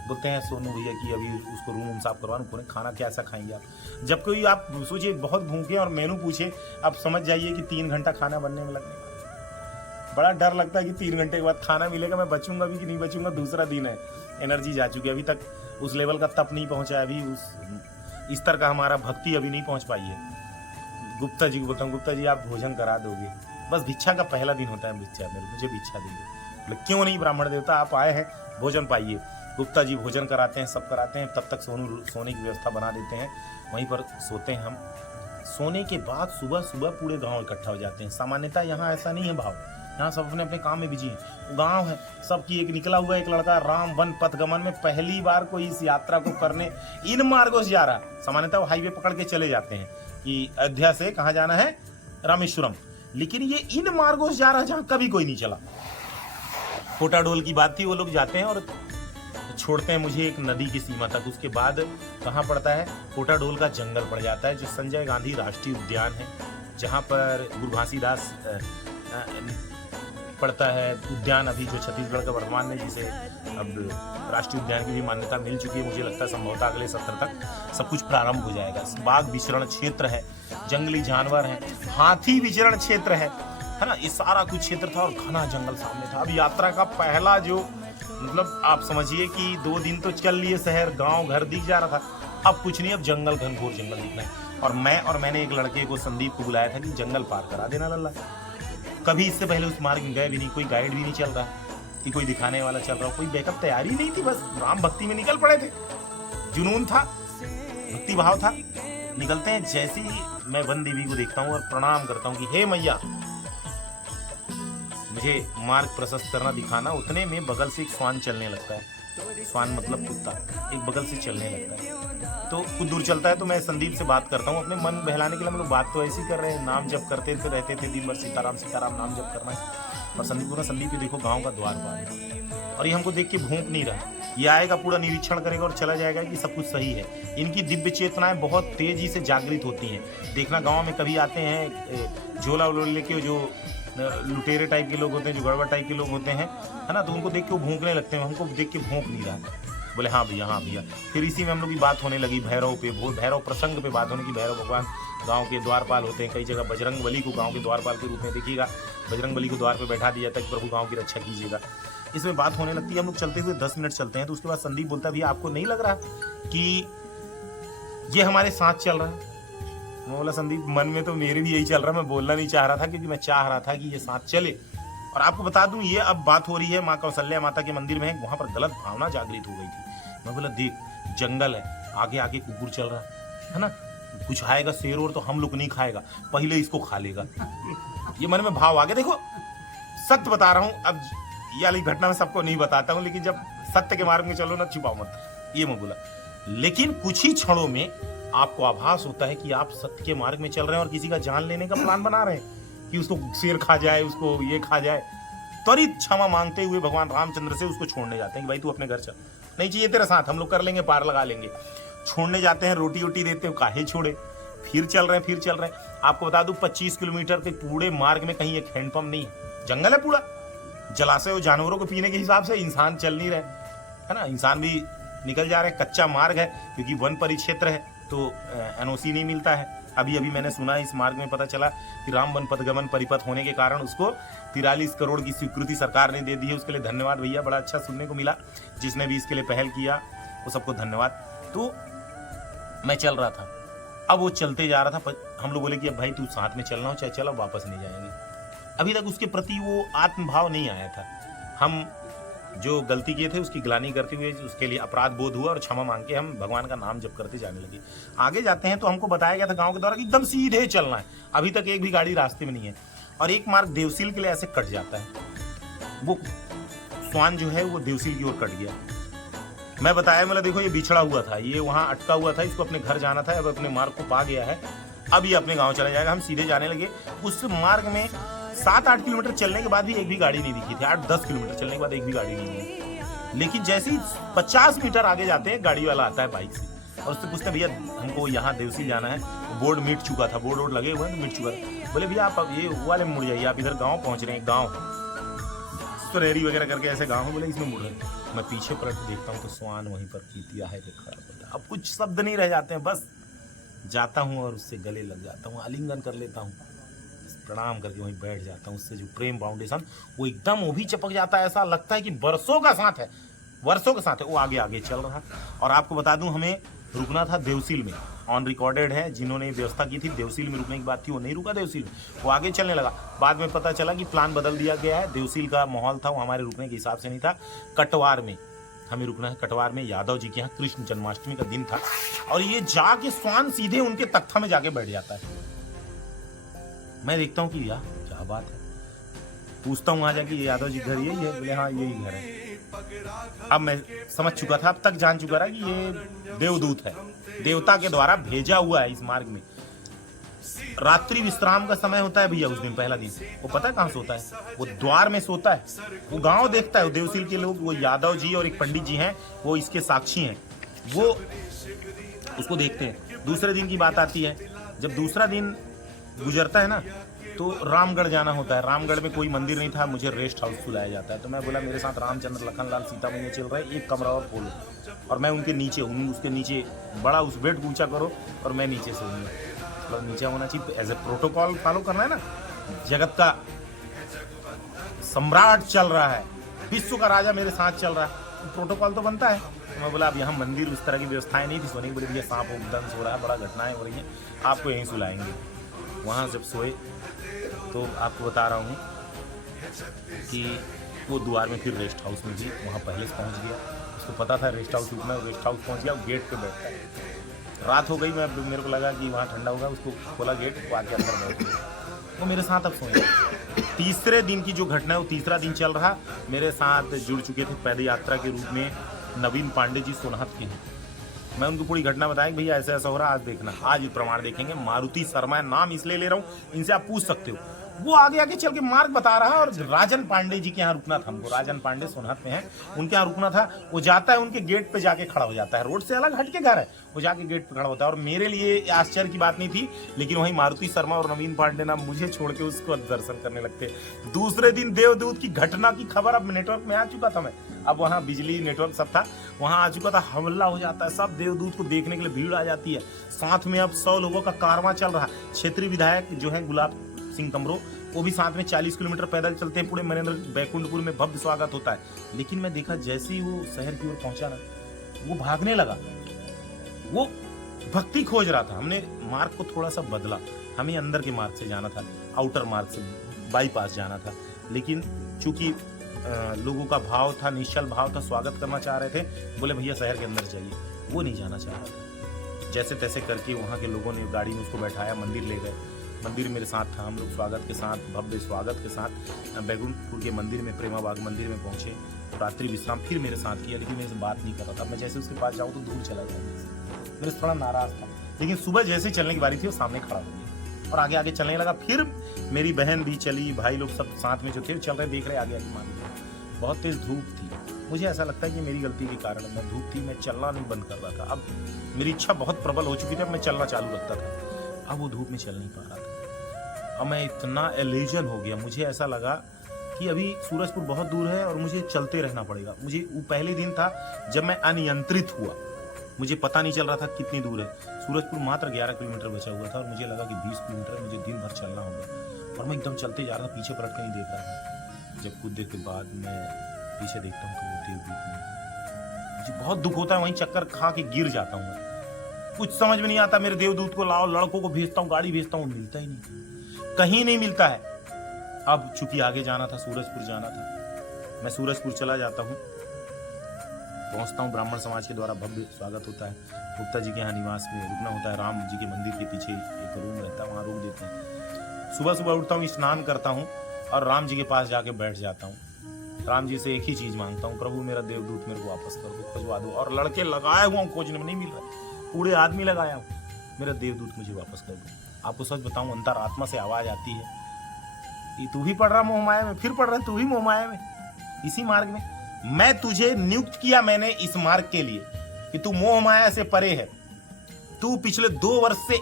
बोलते हैं सोनू भैया की अभी उसको रूम साफ करवाना, खाना क्या ऐसा खाएंगे आप। जब कोई आप सोचिए बहुत भूखे और मेनू पूछे, आप समझ जाइए कि 3 घंटा खाना बनने में लगने वाला। बड़ा डर लगता है कि 3 घंटे के बाद खाना मिलेगा, मैं बचूंगा भी कि नहीं बचूंगा। दूसरा दिन है, एनर्जी जा चुकी है। अभी तक उस लेवल का तप नहीं पहुंचा है, अभी उस स्तर का हमारा भक्ति अभी नहीं पहुंच पाई है। गुप्ता जी को बोलता हूँ, गुप्ता जी आप भोजन करा दोगे? बस भिक्षा का पहला दिन होता है, मुझे भिक्षा दीजिए। क्यों नहीं ब्राह्मण देवता, आप आए हैं, भोजन पाइए। गुप्ता जी भोजन कराते हैं, सब कराते हैं। तब तक सोने की व्यवस्था बना देते हैं, वहीं पर सोते हैं हम। सोने के बाद सुबह सुबह पूरे गांव इकट्ठा हो जाते हैं। सामान्यतः यहाँ ऐसा नहीं है भाव, यहाँ सब अपने अपने काम में बिजी हैं। गांव है सबकी। एक निकला हुआ एक लड़का राम वन पथ गमन में पहली बार कोई इस यात्रा को करने इन मार्गों से जा रहा। सामान्यतः वो हाईवे पकड़ के चले जाते हैं कि अयोध्या से कहाँ जाना है, रामेश्वरम। लेकिन ये इन मार्गों से जा रहा जहाँ कभी कोई नहीं चला। कोटाडोल की बात थी, वो लोग जाते हैं और छोड़ते हैं मुझे एक नदी की सीमा तक। उसके बाद कहाँ पड़ता है, कोटाडोल का जंगल पड़ जाता है, जो संजय गांधी राष्ट्रीय उद्यान है, जहाँ पर गुरु घासीदास पड़ता है। उद्यान अभी जो छत्तीसगढ़ का वर्तमान में, जिसे अब राष्ट्रीय उद्यान की भी मान्यता मिल चुकी है, मुझे लगता है संभवतः अगले सत्र तक सब कुछ प्रारंभ हो जाएगा। बाघ विचरण क्षेत्र है, जंगली जानवर है, हाथी विचरण क्षेत्र है ना, ये सारा कुछ क्षेत्र था और घना जंगल सामने था। अब यात्रा का पहला जो मतलब आप समझिए कि 2 दिन तो चल लिए, शहर गांव घर दिख जा रहा था। अब कुछ नहीं, अब जंगल, घनघोर जंगल दिखना है। और मैंने एक लड़के को, संदीप को बुलाया था कि जंगल पार करा देना लल्ला। कभी इससे पहले उस मार्ग में गए भी नहीं, कोई गाइड भी नहीं चल रहा। कि कोई दिखाने वाला चल रहा हो, कोई बैकअप तैयारी नहीं थी, बस राम भक्ति में निकल पड़े थे, जुनून था, भक्ति भाव था। निकलते हैं, जैसे ही मैं वन देवी को देखता हूँ और प्रणाम करता हूँ कि हे मैया मुझे मार्ग प्रशस्त करना, दिखाना, उतने में बगल से एक स्वान चलने लगता है। स्वान मतलब कुत्ता, एक बगल से चलने लगता है। तो कुछ दूर चलता है तो मैं संदीप से बात करता हूँ अपने मन बहलाने के लिए। हम लोग बात तो ऐसी कर रहे हैं, नाम जप करते थे, रहते थे दिन भर सीताराम सीताराम नाम जप करना है। और संदीप को ना, संदीप देखो गाँव का द्वारपाल है और ये हमको देख के भूख नहीं रहा, ये आएगा पूरा निरीक्षण करेगा और चला जाएगा कि सब कुछ सही है। इनकी दिव्य चेतनाएं बहुत तेजी से जागृत होती हैं। देखना गांव में कभी आते हैं झोला वोला लेके, जो लुटेरे टाइप के लोग होते हैं, जो गड़बड़ टाइप के लोग होते हैं, है ना, तो उनको देख के वो भौंकने लगते हैं। हमको देख के भौंक नहीं रहा। बोले हाँ भैया, हाँ भैया। फिर इसी में हम लोग की बात होने लगी भैरव पे, भैरव प्रसंग पे बात होने की। भैरव भगवान गांव के द्वारपाल होते हैं। कई जगह बजरंग बली को गांव के द्वारपाल के रूप में देखिएगा, बजरंग बली को द्वार पे बैठा दिया था कि प्रभु गांव की रक्षा कीजिएगा। इसमें बात होने लगती है। हम लोग चलते हुए 10 मिनट चलते हैं तो उसके बाद संदीप बोलता है भैया आपको नहीं लग रहा कि ये हमारे साथ चल रहा है? मैं बोला संदीप मन में तो मेरे भी यही चल रहा है, मैं बोलना नहीं चाह रहा था क्योंकि मैं चाह रहा था कि ये साथ चले। और आपको बता दूं, ये अब बात हो रही है माँ कौशल्या माता के मंदिर में, वहां पर गलत भावना जागृत हो गई थी। मैं बोला देख जंगल है, आगे आगे कुकुर चल रहा है ना, कुछ आएगा शेर और तो हम लोग नहीं खाएगा, पहले इसको खा लेगा। ये मन में भाव आ गया। देखो सत्य बता रहा हूं, अब ये वाली घटना मैं सबको नहीं बताता हूं, लेकिन जब सत्य के मार्ग में चलो ना, छुपाओ मत, ये मैं बोला। लेकिन कुछ ही क्षणों में आपको आभास होता है कि आप सत्य के मार्ग में चल रहे हैं और किसी का जान लेने का प्लान बना रहे हैं कि उसको शेर खा जाए, उसको ये खा जाए। त्वरित क्षमा मांगते हुए भगवान रामचंद्र से उसको छोड़ने जाते हैं कि भाई तू अपने घर चल, नहीं चाहिए तेरा साथ, हम लोग कर लेंगे, पार लगा लेंगे। छोड़ने जाते हैं, रोटी वोटी देते हो, काहे छोड़े। फिर चल रहे हैं। आपको बता दूं 25 किलोमीटर के पूरे मार्ग में कहीं एक हैंडपंप नहीं है, जंगल है पूरा, जलाशय और जानवरों को पीने के हिसाब से इंसान चल नहीं रहे, है ना, इंसान भी निकल जा रहे हैं। कच्चा मार्ग है क्योंकि वन परिक्षेत्र है तो एनओसी नहीं मिलता है। अभी मैंने सुना इस मार्ग में पता चला कि राम वन पथगमन परिपथ होने के कारण उसको 43 करोड़ की स्वीकृति सरकार ने दे दी है। उसके लिए धन्यवाद भैया, बड़ा अच्छा सुनने को मिला। जिसने भी इसके लिए पहल किया वो सबको धन्यवाद। तो मैं चल रहा था, अब वो चलते जा रहा था। हम लोग बोले कि अब भाई तू साथ में चलना हो चाहे चलो, वापस नहीं जाएंगे। अभी तक उसके प्रति वो आत्मभाव नहीं आया था। हम जो गलती किए थे उसकी ग्लानि करते हुए उसके लिए अपराध बोध हुआ और क्षमा मांग के हम भगवान का नाम जप करते जाने लगे। आगे जाते हैं तो हमको बताया गया था गांव के द्वारा कि एकदम सीधे चलना है, अभी तक एक भी गाड़ी रास्ते में नहीं है। और एक मार्ग देवसील के लिए ऐसे कट जाता है, वो स्वान जो है वो देवसील की ओर कट गया। मैं बताया, मतलब देखो ये बिछड़ा हुआ था, ये वहां अटका हुआ था, इसको अपने घर जाना था, अब अपने मार्ग को पा गया है, अब ये अपने गाँव चला जाएगा। हम सीधे जाने लगे। उस मार्ग में 7-8 किलोमीटर चलने के बाद भी एक भी गाड़ी नहीं दिखी थी। 8-10 किलोमीटर चलने के बाद एक भी गाड़ी नहीं है। लेकिन जैसे ही 50 मीटर आगे जाते हैं गाड़ी वाला आता है बाइक से और उससे पूछते भैया हमको यहाँ देवसी जाना है। बोर्ड मिट चुका था, बोर्ड लगे हुए हैं तो मिट चुका था। बोले भैया आप अब ये वाले में मुड़ जाइए, आप इधर गाँव पहुँच रहे हैं, गाँव स्टोरेरी वगैरह करके ऐसे गाँव है। बोले इसमें मुड़ रहे हैं। मैं पीछे पलट देखता हूँ तो स्वान वहीं पर पीतिया है कि खड़ा होता है। अब कुछ शब्द नहीं रह जाते हैं, बस जाता हूँ और उससे गले लग जाता हूँ, आलिंगन कर लेता हूँ, प्रणाम करके वहीं बैठ जाता हूँ। उससे जो प्रेम फाउंडेशन वो एकदम वो भी चपक जाता है, ऐसा लगता है कि वर्षों का साथ है, वर्षों के साथ है। वो आगे आगे चल रहा है। और आपको बता दूं हमें रुकना था देवसील में, ऑन रिकॉर्डेड है, जिन्होंने व्यवस्था की थी देवसील में रुकने की बात थी, वो नहीं रुका देवसील में, वो आगे चलने लगा। बाद में पता चला कि प्लान बदल दिया गया है, देवसील का माहौल था वो हमारे रुकने के हिसाब से नहीं था, कटवार में हमें रुकना है। कटवार में यादव जी के यहाँ कृष्ण जन्माष्टमी का दिन था और ये जाके स्वान सीधे उनके तख्ता में जाके बैठ जाता है। मैं देखता हूँ कि यार क्या बात है, पूछता हूँ वहां जाके ये यादव जी घर यही है? बोले हाँ यही घर है। अब मैं समझ चुका था, अब तक जान चुका था कि ये देवदूत है, देवता के द्वारा भेजा हुआ है इस मार्ग में। रात्रि विश्राम का समय होता है भैया उस दिन, पहला दिन। वो पता है कहाँ सोता है? वो द्वार में सोता है। वो गांव देखता है, वो देवसील के लोग, वो यादव जी और एक पंडित जी हैं, वो इसके साक्षी हैं, वो उसको देखते हैं। दूसरे दिन की बात आती है, जब दूसरा दिन गुजरता है ना तो रामगढ़ जाना होता है। रामगढ़ में कोई मंदिर नहीं था, मुझे रेस्ट हाउस बुलाया जाता है। तो मैं बोला मेरे साथ रामचंद्र लखनलाल सीता मैया चल रहे हैं, एक कमरा और खोलो और मैं उनके नीचे हूँ, उसके नीचे बड़ा उस बेड ऊंचा करो और मैं नीचे से हूँ, मतलब नीचे होना चाहिए। एज ए प्रोटोकॉल फॉलो करना है ना, जगत का सम्राट चल रहा है, विश्व का राजा मेरे साथ चल रहा है, प्रोटोकॉल तो बनता है। तो मैं बोला अब यहाँ मंदिर उस तरह की व्यवस्थाएं नहीं थी, सोने की बड़ी भैया सांप दंस हो रहा है, बड़ा घटनाएं हो रही हैं, आपको यहीं सुलाएंगे। वहाँ जब सोए तो आपको बता रहा हूँ कि वो द्वार में फिर रेस्ट हाउस में भी वहाँ पहले से पहुँच गया। उसको पता था रेस्ट हाउस रुकना, रेस्ट हाउस पहुँच गया, गेट पे बैठता है। रात हो गई, मेरे को लगा कि वहाँ ठंडा होगा, उसको खोला गेट, वो आके अंदर बैठ गया। वो मेरे साथ अब सोए। तीसरे दिन की जो घटना है, वो तीसरा दिन चल रहा, मेरे साथ जुड़ चुके थे पैदल यात्रा के रूप में नवीन पांडे जी सोनहत के हैं। मैं उनको पूरी घटना बताया भैया ऐसा ऐसा हो रहा, आज देखना, आज प्रमाण देखेंगे। मारुति शर्मा नाम इसलिए ले रहा हूँ, इनसे आप पूछ सकते हो। वो आगे आगे चल के मार्ग बता रहा है और राजन पांडे जी के यहाँ रुकना था हमको। राजन पांडे सोनहत में है, उनके यहाँ रुकना था। वो जाता है, उनके गेट पे जाके खड़ा हो जाता है। रोड से अलग हट के घर है, वो जाके गेट पे खड़ा होता है। और मेरे लिए आश्चर्य की बात नहीं थी, लेकिन वहीं मारुति शर्मा और नवीन पांडे ना मुझे छोड़ के उसको दर्शन करने लगते। दूसरे दिन देवदूत की घटना की खबर अब नेटवर्क में आ चुका था। मैं अब वहाँ बिजली नेटवर्क सब था, वहाँ आ चुका था। हमला हो जाता है, सब देवदूत को देखने के लिए भीड़ आ जाती है। साथ में अब 100 लोगों का कारवां चल रहा है। क्षेत्रीय विधायक जो है गुलाब सिंह कमरो, वो भी साथ में 40 किलोमीटर पैदल चलते हैं। पूरे मनेंद्र बैकुंठपुर में भव्य स्वागत होता है। लेकिन मैं देखा जैसे ही वो शहर की ओर पहुंचा ना, वो भागने लगा। वो भक्ति खोज रहा था। हमने मार्ग को थोड़ा सा बदला, हमें अंदर के मार्ग से जाना था, आउटर मार्ग से बाईपास जाना था। लेकिन चूंकि लोगों का भाव था, निश्चल भाव था, स्वागत करना चाह रहे थे, बोले भैया शहर के अंदर जाइए। वो नहीं जाना चाह रहा था। जैसे तैसे करके वहाँ के लोगों ने गाड़ी में उसको बैठाया, मंदिर ले गए। मंदिर मेरे साथ था, हम लोग स्वागत के साथ, भव्य स्वागत के साथ बैकुंठपुर के मंदिर में, प्रेमा बाग मंदिर में पहुंचे। रात्रि विश्राम फिर मेरे साथ किया, लेकिन मेरे से बात नहीं कर रहा था। मैं जैसे उसके पास जाऊँ तो दूर चला गया, मेरे से थोड़ा नाराज था। लेकिन सुबह जैसे चलने की बारी थी, वो सामने खड़ा हो गया और आगे आगे चलने लगा। फिर मेरी बहन भी चली, भाई लोग सब साथ में जो थे चल रहे, देख रहे आगे आगे। मान लिया बहुत तेज धूप थी। मुझे ऐसा लगता है कि मेरी गलती के कारण मैं धूप थी, मैं चलना नहीं बंद कर रहा था। अब मेरी इच्छा बहुत प्रबल हो चुकी थी, अब मैं चलना चालू रखता था। अब वो धूप में चल नहीं पा रहा था। अब मैं इतना एल्यूजन हो गया, मुझे ऐसा लगा कि अभी सूरजपुर बहुत दूर है और मुझे चलते रहना पड़ेगा। मुझे वो पहले दिन था जब मैं अनियंत्रित हुआ, मुझे पता नहीं चल रहा था कितनी दूर है। सूरजपुर मात्र 11 किलोमीटर बचा हुआ था और मुझे लगा कि 20 किलोमीटर मुझे दिन भर चलना होगा। और मैं एकदम चलते जा रहा था, पीछे पलट कर नहीं देख रहा था। जब कुछ देर के बाद मैं पीछे देखता हूँ तो वो देवदूत नहीं। मुझे बहुत दुख होता है, वहीं चक्कर खा के गिर जाता हूँ। कुछ समझ में नहीं आता। मेरे देवदूत को लाओ, लड़कों को भेजता हूँ, गाड़ी भेजता हूँ, मिलता ही नहीं, कहीं नहीं मिलता है। अब चूंकि आगे जाना था, सूरजपुर जाना था, मैं सूरजपुर चला जाता हूँ। पहुंचता हूँ, ब्राह्मण समाज के द्वारा भव्य स्वागत होता है। गुप्ता जी के यहाँ निवास में रुकना होता है। राम जी के मंदिर के पीछे एक रूम रहता है, वहाँ रोक देते हैं। सुबह सुबह उठता हूँ, स्नान करता हूँ और राम जी के पास जाके बैठ जाता हूँ। राम जी से एक ही चीज मांगता हूँ, प्रभु मेरा देवदूत मेरे को वापस कर दो, खोजवा दो। और लड़के लगाया हुआ हूँ खोजने में, नहीं मिल रहा। पूरे आदमी लगाया हूँ, मेरा देवदूत मुझे वापस कर दो। आपको सच बताऊं, अंतरात्मा से आवाज आती है कि तू भी पढ़ रहा मोह माया में, फिर पढ़ रहा तू भी मोह माया में, इसी मार्ग में। मैं तुझे नियुक्त किया मैंने इस मार्ग के लिए कि तू मोह माया से परे है। तू पिछले 2 वर्ष से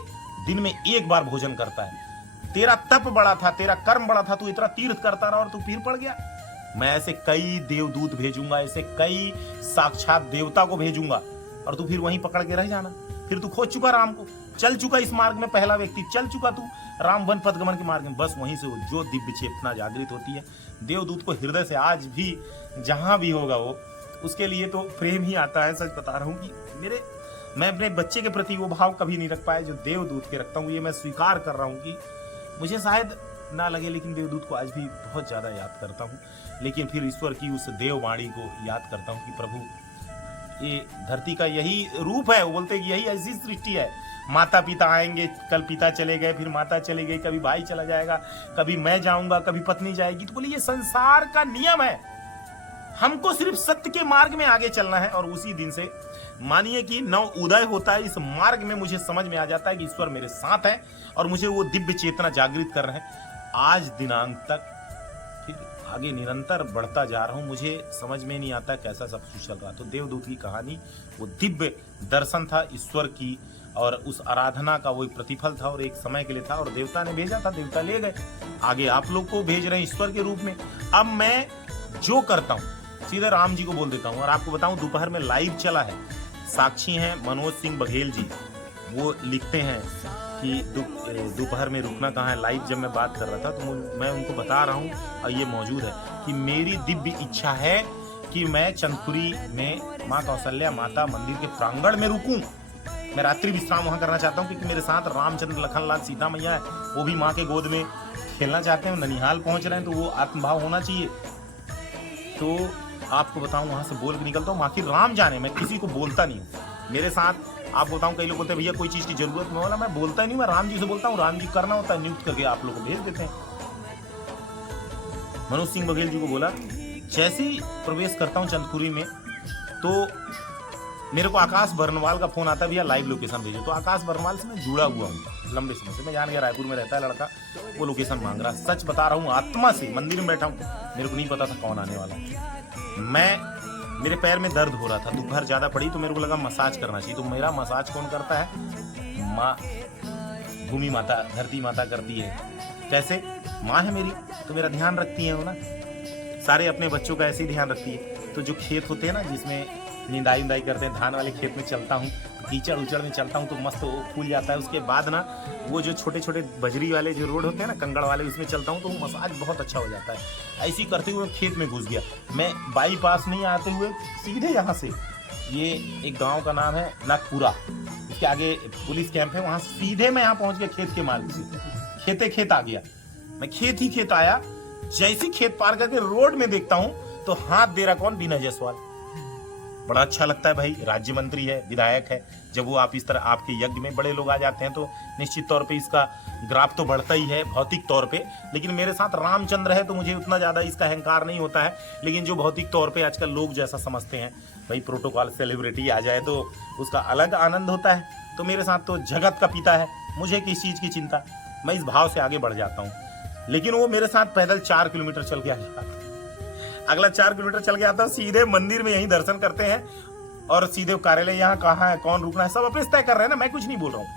दिन में 1 बार भोजन करता है। तेरा तप बड़ा था, तेरा कर्म बड़ा था, तू इतना तीर्थ करता रहा और तू फिर पड़ गया। मैं ऐसे कई देवदूत भेजूंगा, ऐसे कई साक्षात देवता को भेजूंगा और तू फिर वहीं पकड़ के रह जाना। फिर तू खोज चुका राम को, चल चुका इस मार्ग में, पहला व्यक्ति चल चुका तू राम वन पदगमन के मार्ग में। बस वहीं से वो जो दिव्य चेतना जागृत होती है देवदूत को हृदय से, आज भी जहां भी होगा वो, उसके लिए तो प्रेम ही आता है। सच बता रहा हूँ कि मैं अपने बच्चे के प्रति वो भाव कभी नहीं रख पाया जो देवदूत के रखता हूँ। ये मैं स्वीकार कर रहा हूँ कि मुझे शायद ना लगे, लेकिन देवदूत को आज भी बहुत ज्यादा याद करता हूँ। लेकिन फिर ईश्वर की उस देववाणी को याद करता हूँ कि प्रभु ये धरती का यही रूप है। वो बोलते हैं कि यही ऐसी सृष्टि है। माता पिता आएंगे, कल पिता चले गए, फिर माता चली गई, कभी भाई चला जाएगा, कभी मैं जाऊंगा, कभी पत्नी जाएगी। तो बोले ये संसार का नियम है, हमको सिर्फ सत्य के मार्ग में आगे चलना है। और उसी दिन से मानिए कि नव उदय होता है इस मार्ग में, मुझे समझ में आ जाता है कि ईश्वर मेरे साथ है और मुझे वो दिव्य चेतना जागृत कर रहे हैं। आज दिनांक तक फिर आगे निरंतर बढ़ता जा रहा हूं, मुझे समझ में नहीं आता कैसा सब कुछ चल रहा। तो देवदूत की कहानी वो दिव्य दर्शन था ईश्वर की, और उस आराधना का वो प्रतिफल था और एक समय के लिए था। और देवता ने भेजा था, देवता ले गए, आगे आप लोग को भेज रहे हैं ईश्वर के रूप में। अब मैं जो करता हूँ सीधे राम जी को बोल देता हूँ। और आपको बताऊं, दोपहर में लाइव चला है, साक्षी हैं मनोज सिंह बघेल जी, वो लिखते हैं कि दोपहर में रुकना कहाँ है। लाइव जब मैं बात कर रहा था तो मैं उनको बता रहा हूँ, और ये मौजूद है कि मेरी दिव्य इच्छा है कि मैं चंदपुरी में माँ कौशल्या माता मंदिर के प्रांगण में रुकूं। मैं रात्रि विश्राम वहां करना चाहता हूं, क्योंकि मेरे साथ रामचंद्र, लखनलाल, सीता मैया है, वो भी माँ के गोद में खेलना चाहते हैं। ननिहाल पहुंच रहे हैं तो वो आत्मभाव होना चाहिए। तो आपको बताऊं वहां से बोल के निकलता हूँ, बाकी राम जाने मैं किसी को बोलता नहीं हूँ। मेरे साथ आपको बताऊं, कई लोग बोलते हैं भैया कोई चीज की जरूरत में हो ना, मैं बोलता नहीं, मैं राम जी से बोलता हूँ, राम जी करना होता है नियुक्त करके आप लोग को भेज देते हैं। मनोज सिंह बघेल जी को बोला, जैसे ही प्रवेश करता हूँ चंदपुरी में तो मेरे को आकाश बर्नवाल का फोन आता है, भैया लाइव लोकेशन भेजो। तो आकाश बर्नवाल से मैं जुड़ा हुआ हूँ लंबे समय से, मैं जान गया रायपुर में रहता है लड़का, वो लोकेशन मांग रहा। सच बता रहा हूँ, आत्मा से मंदिर में बैठा हूँ, मेरे को नहीं पता था कौन आने वाला। मेरे पैर में दर्द हो रहा था, दोपहर ज्यादा पड़ी तो मेरे को लगा मसाज करना चाहिए। तो मेरा मसाज कौन करता है? माँ भूमि माता, धरती माता करती है। कैसे? माँ है मेरी, तो मेरा ध्यान रखती है वो ना, सारे अपने बच्चों का ऐसे ही ध्यान रखती है। तो जो खेत होते हैं ना जिसमें निंदाई उंदाई करते हैं, धान वाले खेत में चलता हूँ, कीचड़ उचड़ में चलता हूँ तो मस्त वो फूल जाता है। उसके बाद ना वो जो छोटे छोटे बजरी वाले जो रोड होते हैं ना, कंकड़ वाले, उसमें चलता हूँ तो मसाज बहुत अच्छा हो जाता है। ऐसे ही करते हुए खेत में घुस गया मैं, बाईपास नहीं आते हुए सीधे यहाँ से, ये एक गांव का नाम है नागपुरा, उसके आगे पुलिस कैंप है, वहां सीधे मैं यहाँ पहुंच गया खेत के मार्ग से, खेते खेत आ गया। मैं खेत ही खेत आया, जैसे खेत पार करके रोड में देखता हूँ तो हाथ दे रहा कौन? विनय जायसवाल। बड़ा अच्छा लगता है भाई, राज्य मंत्री है, विधायक है, जब वो आप इस तरह आपके यज्ञ में बड़े लोग आ जाते हैं तो निश्चित तौर पे इसका ग्राफ तो बढ़ता ही है भौतिक तौर पे। लेकिन मेरे साथ रामचंद्र है तो मुझे उतना ज्यादा इसका अहंकार नहीं होता है। लेकिन जो भौतिक तौर पे आजकल लोग जैसा समझते हैं भाई, प्रोटोकॉल सेलिब्रिटी आ जाए तो उसका अलग आनंद होता है। तो मेरे साथ तो जगत का पिता है, मुझे किस चीज की चिंता, मैं इस भाव से आगे बढ़ जाता हूँ। लेकिन वो मेरे साथ पैदल 4 किलोमीटर चल के आ गया, अगला 4 किलोमीटर चल गया था, सीधे मंदिर में यहीं दर्शन करते हैं और सीधे कार्यालय यहाँ कहाँ है, कौन रुकना है, सब अपने तय कर रहे हैं ना, मैं कुछ नहीं बोल रहा हूँ,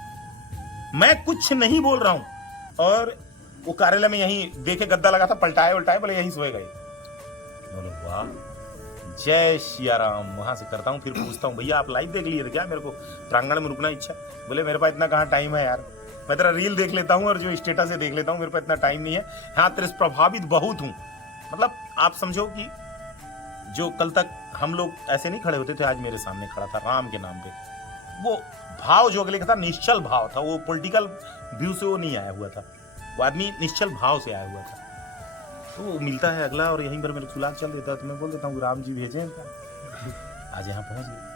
मैं कुछ नहीं बोल रहा हूँ। और वो कार्यालय में यहीं देखे गद्दा लगा था, पलटाए उल्टाए, बोले यहीं सोए गए। बोले वाह, जय सिया राम। वहां से करता हूँ, फिर पूछता हूँ भैया आप लाइव देख लिए थे क्या? मेरे को प्रांगण में रुकना इच्छा। बोले मेरे पास इतना कहाँ टाइम है यार, मैं तेरा रील देख लेता हूँ और जो स्टेटस है देख लेता हूँ, मेरे पास इतना टाइम नहीं है। हाँ तेरे से प्रभावित बहुत हूँ, मतलब आप समझो कि जो कल तक हम लोग ऐसे नहीं खड़े होते थे, आज मेरे सामने खड़ा था राम के नाम पे। वो भाव जो अगले का था निश्चल भाव था, वो पॉलिटिकल व्यू से वो नहीं आया हुआ था, वो आदमी निश्चल भाव से आया हुआ था। तो वो मिलता है अगला और यहीं पर मेरे चुलाक चल देता है तो मैं बोल देता हूँ राम जी भेजे इनका, आज यहाँ पहुंच गए।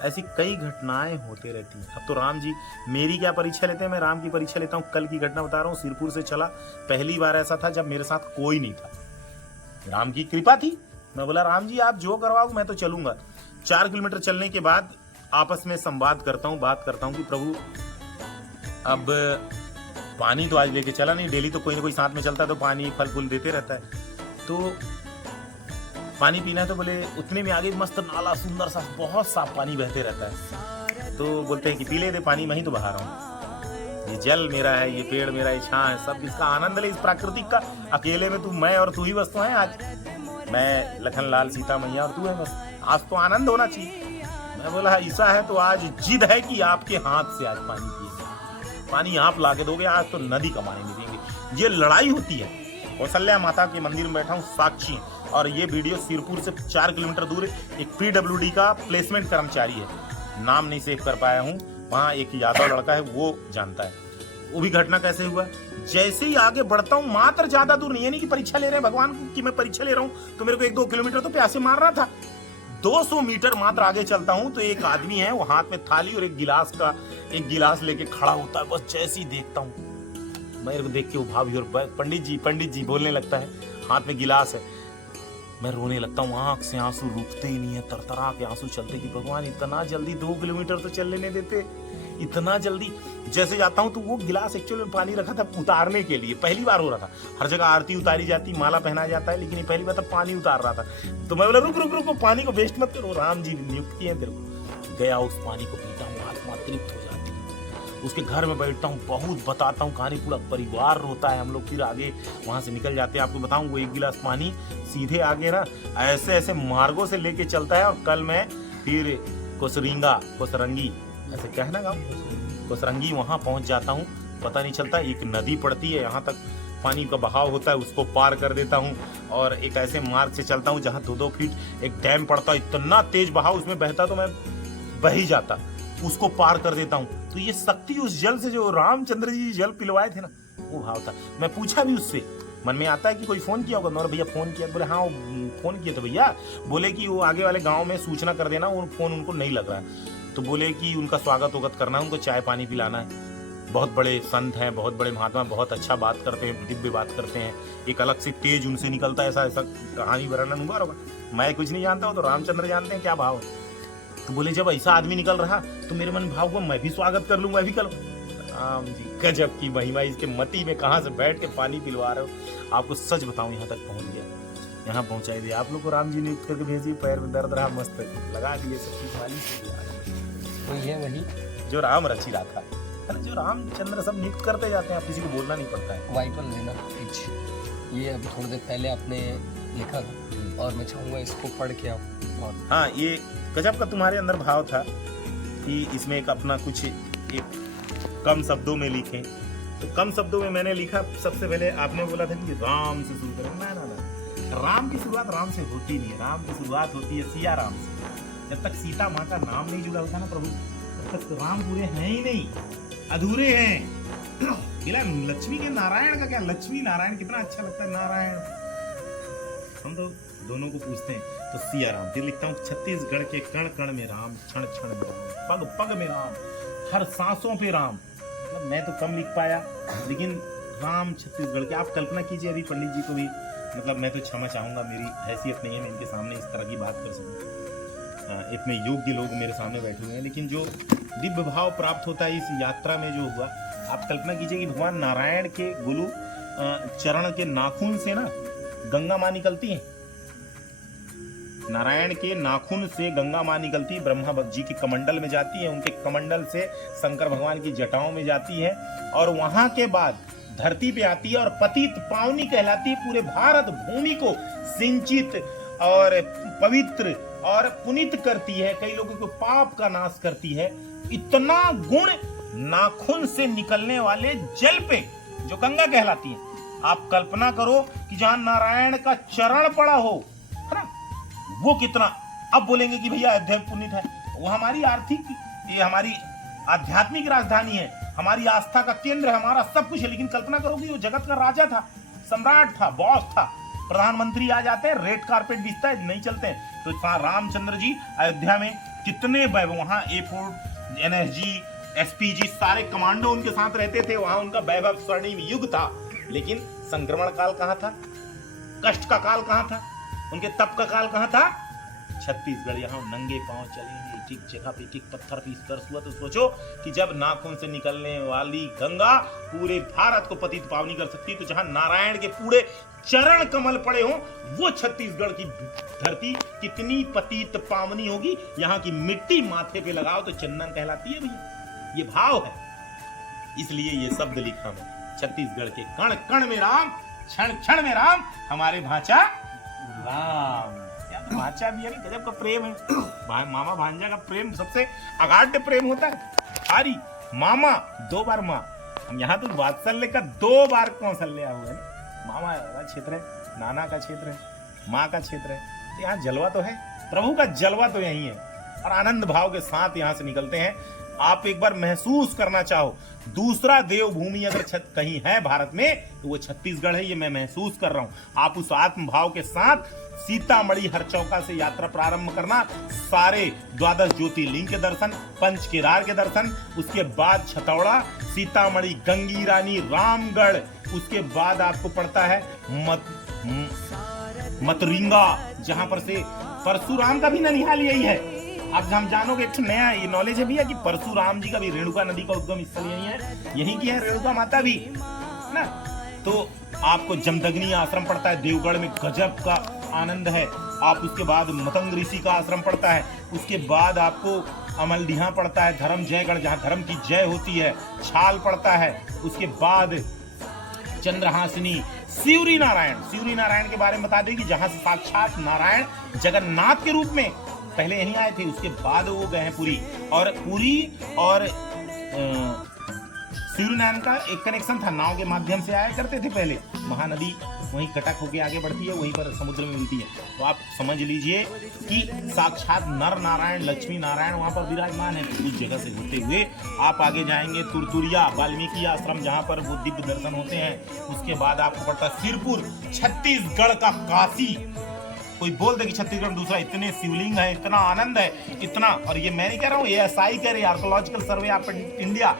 ऐसी कई घटनाएं होते रहती हैं। अब तो राम जी मेरी क्या परीक्षा लेते हैं, मैं राम की परीक्षा लेता हूँ। कल की घटना बता रहा हूँ, सिरपुर से चला, पहली बार ऐसा था जब मेरे साथ कोई नहीं था, राम की कृपा थी। मैं बोला राम जी आप जो करवाओ मैं तो चलूंगा। 4 किलोमीटर चलने के बाद आपस में संवाद करता हूँ, बात करता हूँ कि प्रभु अब पानी तो आज लेके चला नहीं, डेली तो कोई ना कोई साथ में चलता है तो पानी फल फूल देते रहता है, तो पानी पीना है। तो बोले उतने में आगे मस्त नाला सुंदर सा बहुत साफ पानी बहते रहता है, तो बोलते हैं कि पी ले दे पानी, मैं ही तो बहा रहा हूँ, ये जल मेरा है, ये पेड़ मेरा, ये छां है, सब इसका आनंद ले, इस प्राकृतिक का। अकेले में तू, मैं और तू ही वस्तु है, आज मैं लखन लाल सीता मैया और तू है बस, आज तो आनंद होना चाहिए। मैं बोला ऐसा है तो आज जिद है कि आपके हाथ से आज पानी पिएंगे, पानी आप ला के दोगे, आज तो नदी का पानी नहीं देंगे। ये लड़ाई होती है। कौशल्या माता के मंदिर में बैठा हूँ, साक्षी। और ये वीडियो सिरपुर से 4 किलोमीटर दूर एक PWD का प्लेसमेंट कर्मचारी है, नाम नहीं सेव कर पाया हूँ, वहाँ एक यादव लड़का है वो जानता है वो भी घटना कैसे हुआ। जैसे ही आगे बढ़ता हूँ, मात्र ज्यादा दूर नहीं, यानी कि परीक्षा ले रहे हैं भगवान की मैं परीक्षा ले रहा हूँ, तो मेरे को 1-2 किलोमीटर तो प्यासे मार रहा था। 200 मीटर मात्र आगे चलता हूँ तो एक आदमी है, वो हाथ में थाली और एक गिलास लेके खड़ा होता है। बस जैसे ही देखता हूँ, मेरे को देख के वो भाभी और पंडित जी बोलने लगता है, हाथ में गिलास है। मैं रोने लगता हूँ, आंख से आंसू रुकते ही नहीं है, तरतरा के आंसू चलते कि भगवान इतना जल्दी 2 किलोमीटर तो चल लेने देते, इतना जल्दी। जैसे जाता हूँ तो वो गिलास एक्चुअली में पानी रखा था उतारने के लिए, पहली बार हो रहा था। हर जगह आरती उतारी जाती, माला पहनाया जाता है, लेकिन ये पहली बार तो पानी उतार रहा था। तो मैं बोला रुक पानी को वेस्ट मत करो, राम जी ने नियुक्त किए तेरे को। गया, उस पानी को पीता हूँ, आत्मा तृप्त हो जाती है। उसके घर में बैठता हूँ, बहुत बताता हूँ कहानी, पूरा परिवार रोता है। हम लोग फिर आगे वहां से निकल जाते हैं। आपको बताऊँ, वो 1 गिलास पानी सीधे आगे ना ऐसे मार्गों से लेके चलता है। और कल मैं फिर कोसरंगी ऐसे कहना गाँव कोसरंगी, वहां पहुंच जाता हूँ। पता नहीं चलता, एक नदी पड़ती है, यहाँ तक पानी का बहाव होता है, उसको पार कर देता हूँ। और एक ऐसे मार्ग से चलता हूँ जहाँ 2-2 फीट एक डैम पड़ता है, इतना तेज बहाव उसमें बहता तो मैं बह ही जाता, उसको पार कर देता हूँ। तो ये शक्ति उस जल से, जो रामचंद्र जी जल पिलवाए थे ना, वो भाव था। मैं पूछा भी उससे, मन में आता है कि कोई फोन किया होगा। मैं बोला भैया फोन किया? बोले हाँ फोन किए थे भैया, बोले कि वो आगे वाले गांव में सूचना कर देना, वो फोन उनको नहीं लग रहा है। तो बोले कि उनका स्वागत वगत करना है, उनको चाय पानी पिलाना है। बहुत बड़े संत हैं, बहुत बड़े महात्मा, बहुत अच्छा बात करते हैं, दिव्य बात करते हैं, एक अलग से तेज उनसे निकलता है, ऐसा ऐसा कहानी वर्णन हुआ होगा। मैं कुछ नहीं जानता हूँ, तो रामचंद्र जानते हैं क्या भाव है। तो बोले जब ऐसा आदमी निकल रहा तो मेरे मन भाव हुआ मैं भी स्वागत कर लूँ, मैं भी करूँ। राम जी गजब की महिमा, इसके मति में कहाँ से बैठ के पानी पिलवा रहे हो। आपको सच बताऊं, यहाँ तक पहुंच गया, यहाँ पहुंचाई दिया। आप लोग को राम जी ने करके भेजी, पैर में दर्द रहा, मस्त लगा दिए सब चीज वाली से। तो ये वही जो राम रची रहा था, जो रामचंद्र सब नियुक्त करते जाते हैं, आप किसी को बोलना नहीं पड़ता है। वाइपर लेना पीछे, ये अभी थोड़ी देर पहले आपने लिखा था और मैं चाहूँगा इसको पढ़ के आप। और हाँ, ये गजब का तुम्हारे अंदर भाव था कि इसमें एक अपना कुछ एक कम शब्दों में लिखें। तो कम शब्दों में मैंने लिखा, सबसे पहले आपने बोला था कि राम से शुरू करें। ना, राम की शुरुआत राम से होती नहीं है, राम की शुरुआत होती है सिया राम से। जब तक सीता माँ का नाम नहीं जुड़ा होता ना प्रभु, तब तक राम पूरे हैं ही नहीं, अधूरे हैं। बिना लक्ष्मी के नारायण का क्या, लक्ष्मी नारायण कितना अच्छा लगता है नारायण। हम तो दोनों को पूछते हैं। तो सिया राम, फिर लिखता हूँ छत्तीसगढ़ के कण कण में राम, क्षण क्षण में राम, पग पग में राम, हर सांसों पे राम। मतलब मैं तो कम लिख पाया, लेकिन राम छत्तीसगढ़ के, आप कल्पना कीजिए अभी पंडित जी को भी, मतलब मैं तो क्षमा चाहूंगा, मेरी हैसियत नहीं है मैं इनके सामने इस तरह की बात कर सकूं। इतने योग्य लोग मेरे सामने बैठे हुए हैं, लेकिन जो दिव्य भाव प्राप्त होता है इस यात्रा में जो हुआ, आप कल्पना कीजिए कि भगवान नारायण के गुरु चरण के नाखून से ना गंगा माँ निकलती है। नारायण के नाखून से गंगा माँ निकलती है, ब्रह्मा जी के कमंडल में जाती है, उनके कमंडल से शंकर भगवान की जटाओं में जाती है, और वहां के बाद धरती पे आती है और पतित पावनी कहलाती है। पूरे भारत भूमि को सिंचित और पवित्र और पुनीत करती है, कई लोगों को पाप का नाश करती है। इतना गुण नाखून से निकलने वाले जल पे जो गंगा कहलाती है। आप कल्पना करो कि जहां नारायण का चरण पड़ा हो, है ना, वो कितना। अब बोलेंगे कि भैया अयोध्या पुनीत है, वो हमारी आर्थिक, ये हमारी आध्यात्मिक राजधानी है, हमारी आस्था का केंद्र है, हमारा सब कुछ है। लेकिन कल्पना करो कि वो जगत का राजा था, सम्राट था, बॉस था। प्रधानमंत्री आ जाते हैं, रेड कारपेट बिछता है, नहीं चलते हैं। तो रामचंद्र जी अयोध्या में कितने वैभव, वहां एयरपोर्ट, एनएसजी, एसपीजी, सारे कमांडो उनके साथ रहते थे, वहां उनका वैभव स्वर्णिम युग था। लेकिन संक्रमण काल कहां था, कष्ट का काल कहां था, उनके तप का काल कहां था? छत्तीसगढ़। यहाँ नंगे पांव चलेंगे, एक एक जगह पे, एक एक पत्थर पे स्पर्श हुआ। तो सोचो कि जब नाखून से निकलने वाली गंगा पूरे भारत को पतित पावनी कर सकती, तो जहां नारायण के पूरे चरण कमल पड़े हों, वो छत्तीसगढ़ की धरती कितनी पतित पावनी होगी। यहाँ की मिट्टी माथे पे लगाओ तो चंदन कहलाती है भैया। ये भाव है, इसलिए ये शब्द लिखा मैं, छत्तीसगढ़ के कण कण में राम, क्षण क्षण में राम, हमारे भांचा राम। भांचा भी है, गजब का प्रेम है। मामा भांजा का प्रेम सबसे अगाध प्रेम होता है। सारी मामा 2 बार माँ, हम यहाँ तो वात्सल्य का 2 बार कौशल्य हुआ है। मामा का क्षेत्र है, नाना का क्षेत्र है, माँ का क्षेत्र है। तो यहाँ जलवा तो है, प्रभु का जलवा तो यही है, और आनंद भाव के साथ यहाँ से निकलते हैं। आप एक बार महसूस करना चाहो, दूसरा देवभूमि अगर कहीं है भारत में तो वो छत्तीसगढ़ है। ये मैं महसूस कर रहा हूं। आप उस आत्म भाव के साथ सीतामढ़ी हरचौका से यात्रा प्रारंभ करना। सारे 12 ज्योतिर्लिंग के दर्शन, पंच केदार के दर्शन, उसके बाद छतौड़ा, सीतामढ़ी, गंगी रानी, रामगढ़, उसके बाद आपको पड़ता है मतरिंगा, जहां पर से परशुराम का भी ननिहाल यही है। अब हम जानोगे एक नया ये नॉलेज है भैया कि परशुराम जी का भी, रेणुका नदी का उद्गम स्थल यही है, यही की है रेणुका माता भी, है ना। तो आपको जमदग्नि आश्रम पड़ता है देवगढ़ में, गजब का आनंद है। आप उसके बाद मतंग ऋषि का आश्रम पड़ता है, उसके बाद आपको अमलडीहा पड़ता है, धर्म जयगढ़ जहाँ धर्म की जय होती है, छाल पड़ता है, उसके बाद चंद्रहासिनी, शिवरी नारायण के बारे में बता दें कि जहां से साक्षात नारायण जगन्नाथ के रूप में पहले यहीं आए थे, उसके बाद वो गए हैं पुरी। और शिवरी नारायण का एक कनेक्शन था, नाव के माध्यम से आया करते थे पहले, महानदी वहीं कटक होके आगे बढ़ती है, वहीं पर समुद्र में मिलती है। तो आप समझ लीजिए कि साक्षात नर नारायण लक्ष्मी नारायण वहाँ पर विराजमान है। उस जगह से होते हुए आप आगे जाएंगे तुरतुरिया वाल्मीकि आश्रम, जहाँ पर वो दिव्य दर्शन होते हैं। उसके बाद आपको पड़ता है सिरपुर, छत्तीसगढ़ का काशी। कोई बोल दे कि छत्तीसगढ़ दूसरा, इतने शिवलिंग है, इतना आनंद है, इतना। और ये मैं नहीं कह रहा हूँ, ये SI कह रही है, आर्कोलॉजिकल सर्वे ऑफ इंडिया,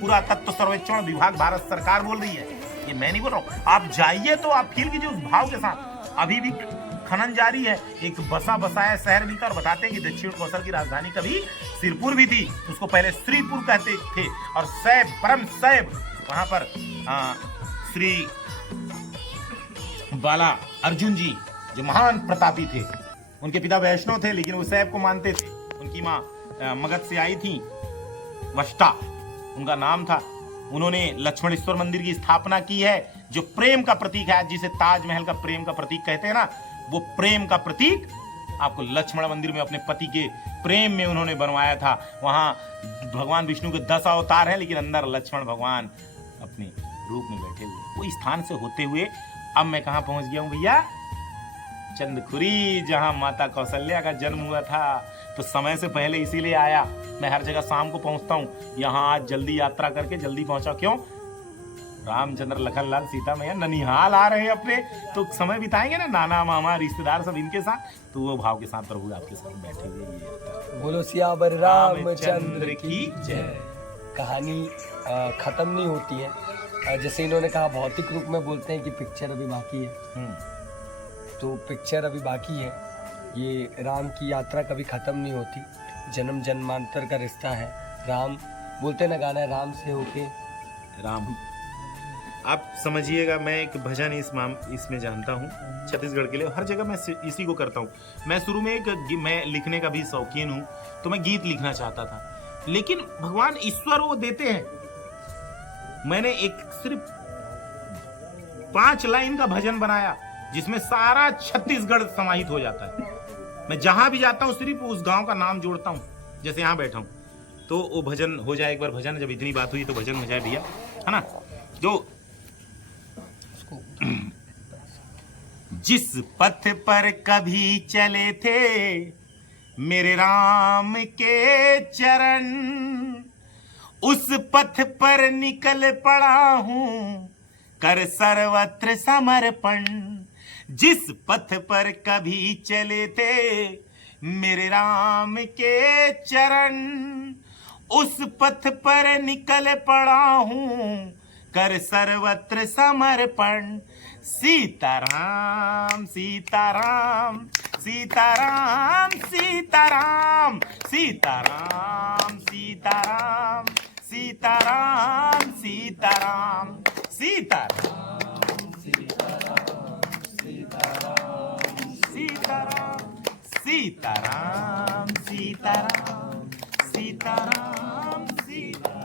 पुरातत्व सर्वेक्षण विभाग भारत सरकार बोल रही है, ये मैं नहीं बोल रहा हूँ। आप जाइए तो आप फील कीजिए उस भाव के साथ। अभी भी खनन जारी है, एक बसा बसाया शहर भी था, और बताते हैं कि दक्षिण कौशल की राजधानी कभी सिरपुर भी थी, उसको पहले श्रीपुर कहते थे। और सैब, परम सैब, वहां पर श्री बाला अर्जुन जी जो महान प्रतापी थे, उनके पिता वैष्णव थे लेकिन वो सैब को मानते थे। उनकी माँ मगध से आई थी, वष्टा उनका नाम था। उन्होंने लक्ष्मणेश्वर मंदिर की स्थापना की है, जो प्रेम का प्रतीक है, जिसे ताजमहल का प्रेम का प्रतीक कहते हैं ना, वो प्रेम का प्रतीक आपको लक्ष्मण मंदिर में अपने पति के प्रेम में उन्होंने बनवाया था। वहां भगवान विष्णु के 10 अवतार हैं, लेकिन अंदर लक्ष्मण भगवान अपने रूप में बैठे हुए। वो स्थान से होते हुए अब मैं कहाँ पहुंच गया हूँ भैया? चंदखुरी, जहां माता कौशल्या का जन्म हुआ था। तो समय से पहले इसीलिए आया, मैं हर जगह शाम को पहुंचता हूँ, यहाँ आज जल्दी यात्रा करके जल्दी पहुंचा। क्यों? रामचंद्र, लखनलाल, सीता मैया ननिहाल आ रहे हैं अपने, तो समय बिताएंगे ना, नाना मामा रिश्तेदार सब इनके साथ। तो वो भाव के साथ प्रभु आपके साथ बैठे हुए। बोलो सियावर रामचंद्र की जय। कहानी खत्म नहीं होती है। जैसे इन्होंने कहा भौतिक रूप में बोलते हैं कि पिक्चर अभी बाकी है, तो पिक्चर अभी बाकी है। ये राम की यात्रा कभी खत्म नहीं होती, जन्म जन्मांतर का रिश्ता है। राम बोलते ना गाना है, राम से होके राम। आप समझिएगा, मैं एक भजन इसमें जानता हूँ छत्तीसगढ़ के लिए, हर जगह मैं इसी को करता हूँ। मैं शुरू में मैं लिखने का भी शौकीन हूँ, तो मैं गीत लिखना चाहता था, लेकिन भगवान ईश्वर वो देते हैं। मैंने एक सिर्फ 5 लाइन का भजन बनाया, जिसमें सारा छत्तीसगढ़ समाहित हो जाता है। मैं जहां भी जाता हूँ सिर्फ उस गांव का नाम जोड़ता हूँ, जैसे यहाँ बैठा हूँ, तो वो भजन हो जाए। एक बार भजन, जब इतनी बात हुई तो भजन हो जाए भैया, है ना। जो जिस पथ पर कभी चले थे मेरे राम के चरण, उस पथ पर निकल पड़ा हूं कर सर्वत्र समर्पण। जिस पथ पर कभी चले थे मेरे राम के चरण, उस पथ पर निकल पड़ा हूं कर सर्वत्र समर्पण। सीताराम सीताराम सीताराम सीताराम सीताराम सीताराम सीताराम सीताराम सीताराम सीताराम सीताराम सीताराम सीताराम सीताराम।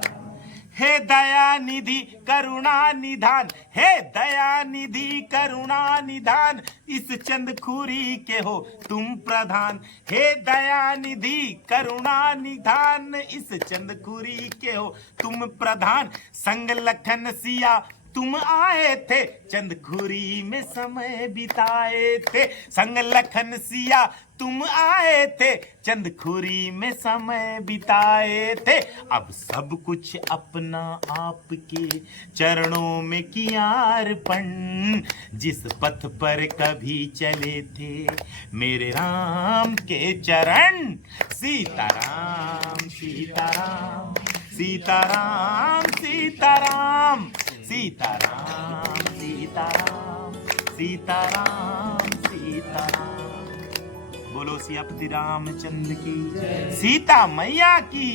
हे दया निधि करुणा निधान, हे दया निधि करुणा निधान, इस चंदखुरी के हो तुम प्रधान। हे दया निधि करुणा निधान, इस चंदखुरी के हो तुम प्रधान। संग लखन सिया तुम आए थे, चंदखुरी में समय बिताए थे। संग लखन सिया तुम आए थे, चंदखुरी में समय बिताए थे। अब सब कुछ अपना आपके चरणों में किया अर्पण। जिस पथ पर कभी चले थे मेरे राम के चरण। सीताराम सीताराम सीताराम सीताराम सीताराम सीताराम सीताराम सीताराम। बोलो सियापति रामचंद्र की, सीता मैया की,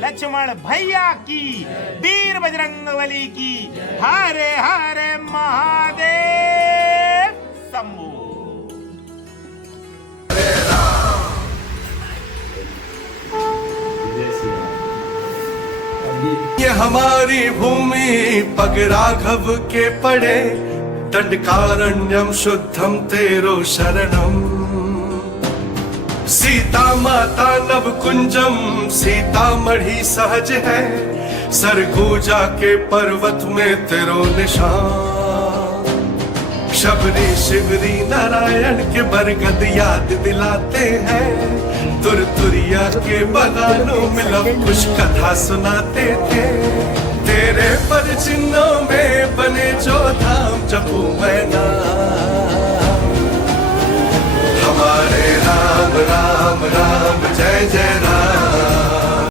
लक्ष्मण भैया की, वीर बजरंगबली की। हरे हरे महादेव शंभो। ये हमारी भूमि पग राघव के पड़े, दंडकारण्यम शुद्धम तेरो शरणम। सीता माता नव कुंजम सीतामढ़ी सहज है, सरगुजा के पर्वत में तेरो निशान। शबरी शिवरी नारायण के बरगद याद दिलाते हैं, तुरतुरिया के बगानों में लव कुश कथा सुनाते थे। तेरे पर चिन्हों में बने जो धाम जपू मैं नाम, हमारे राम राम राम जय जय राम।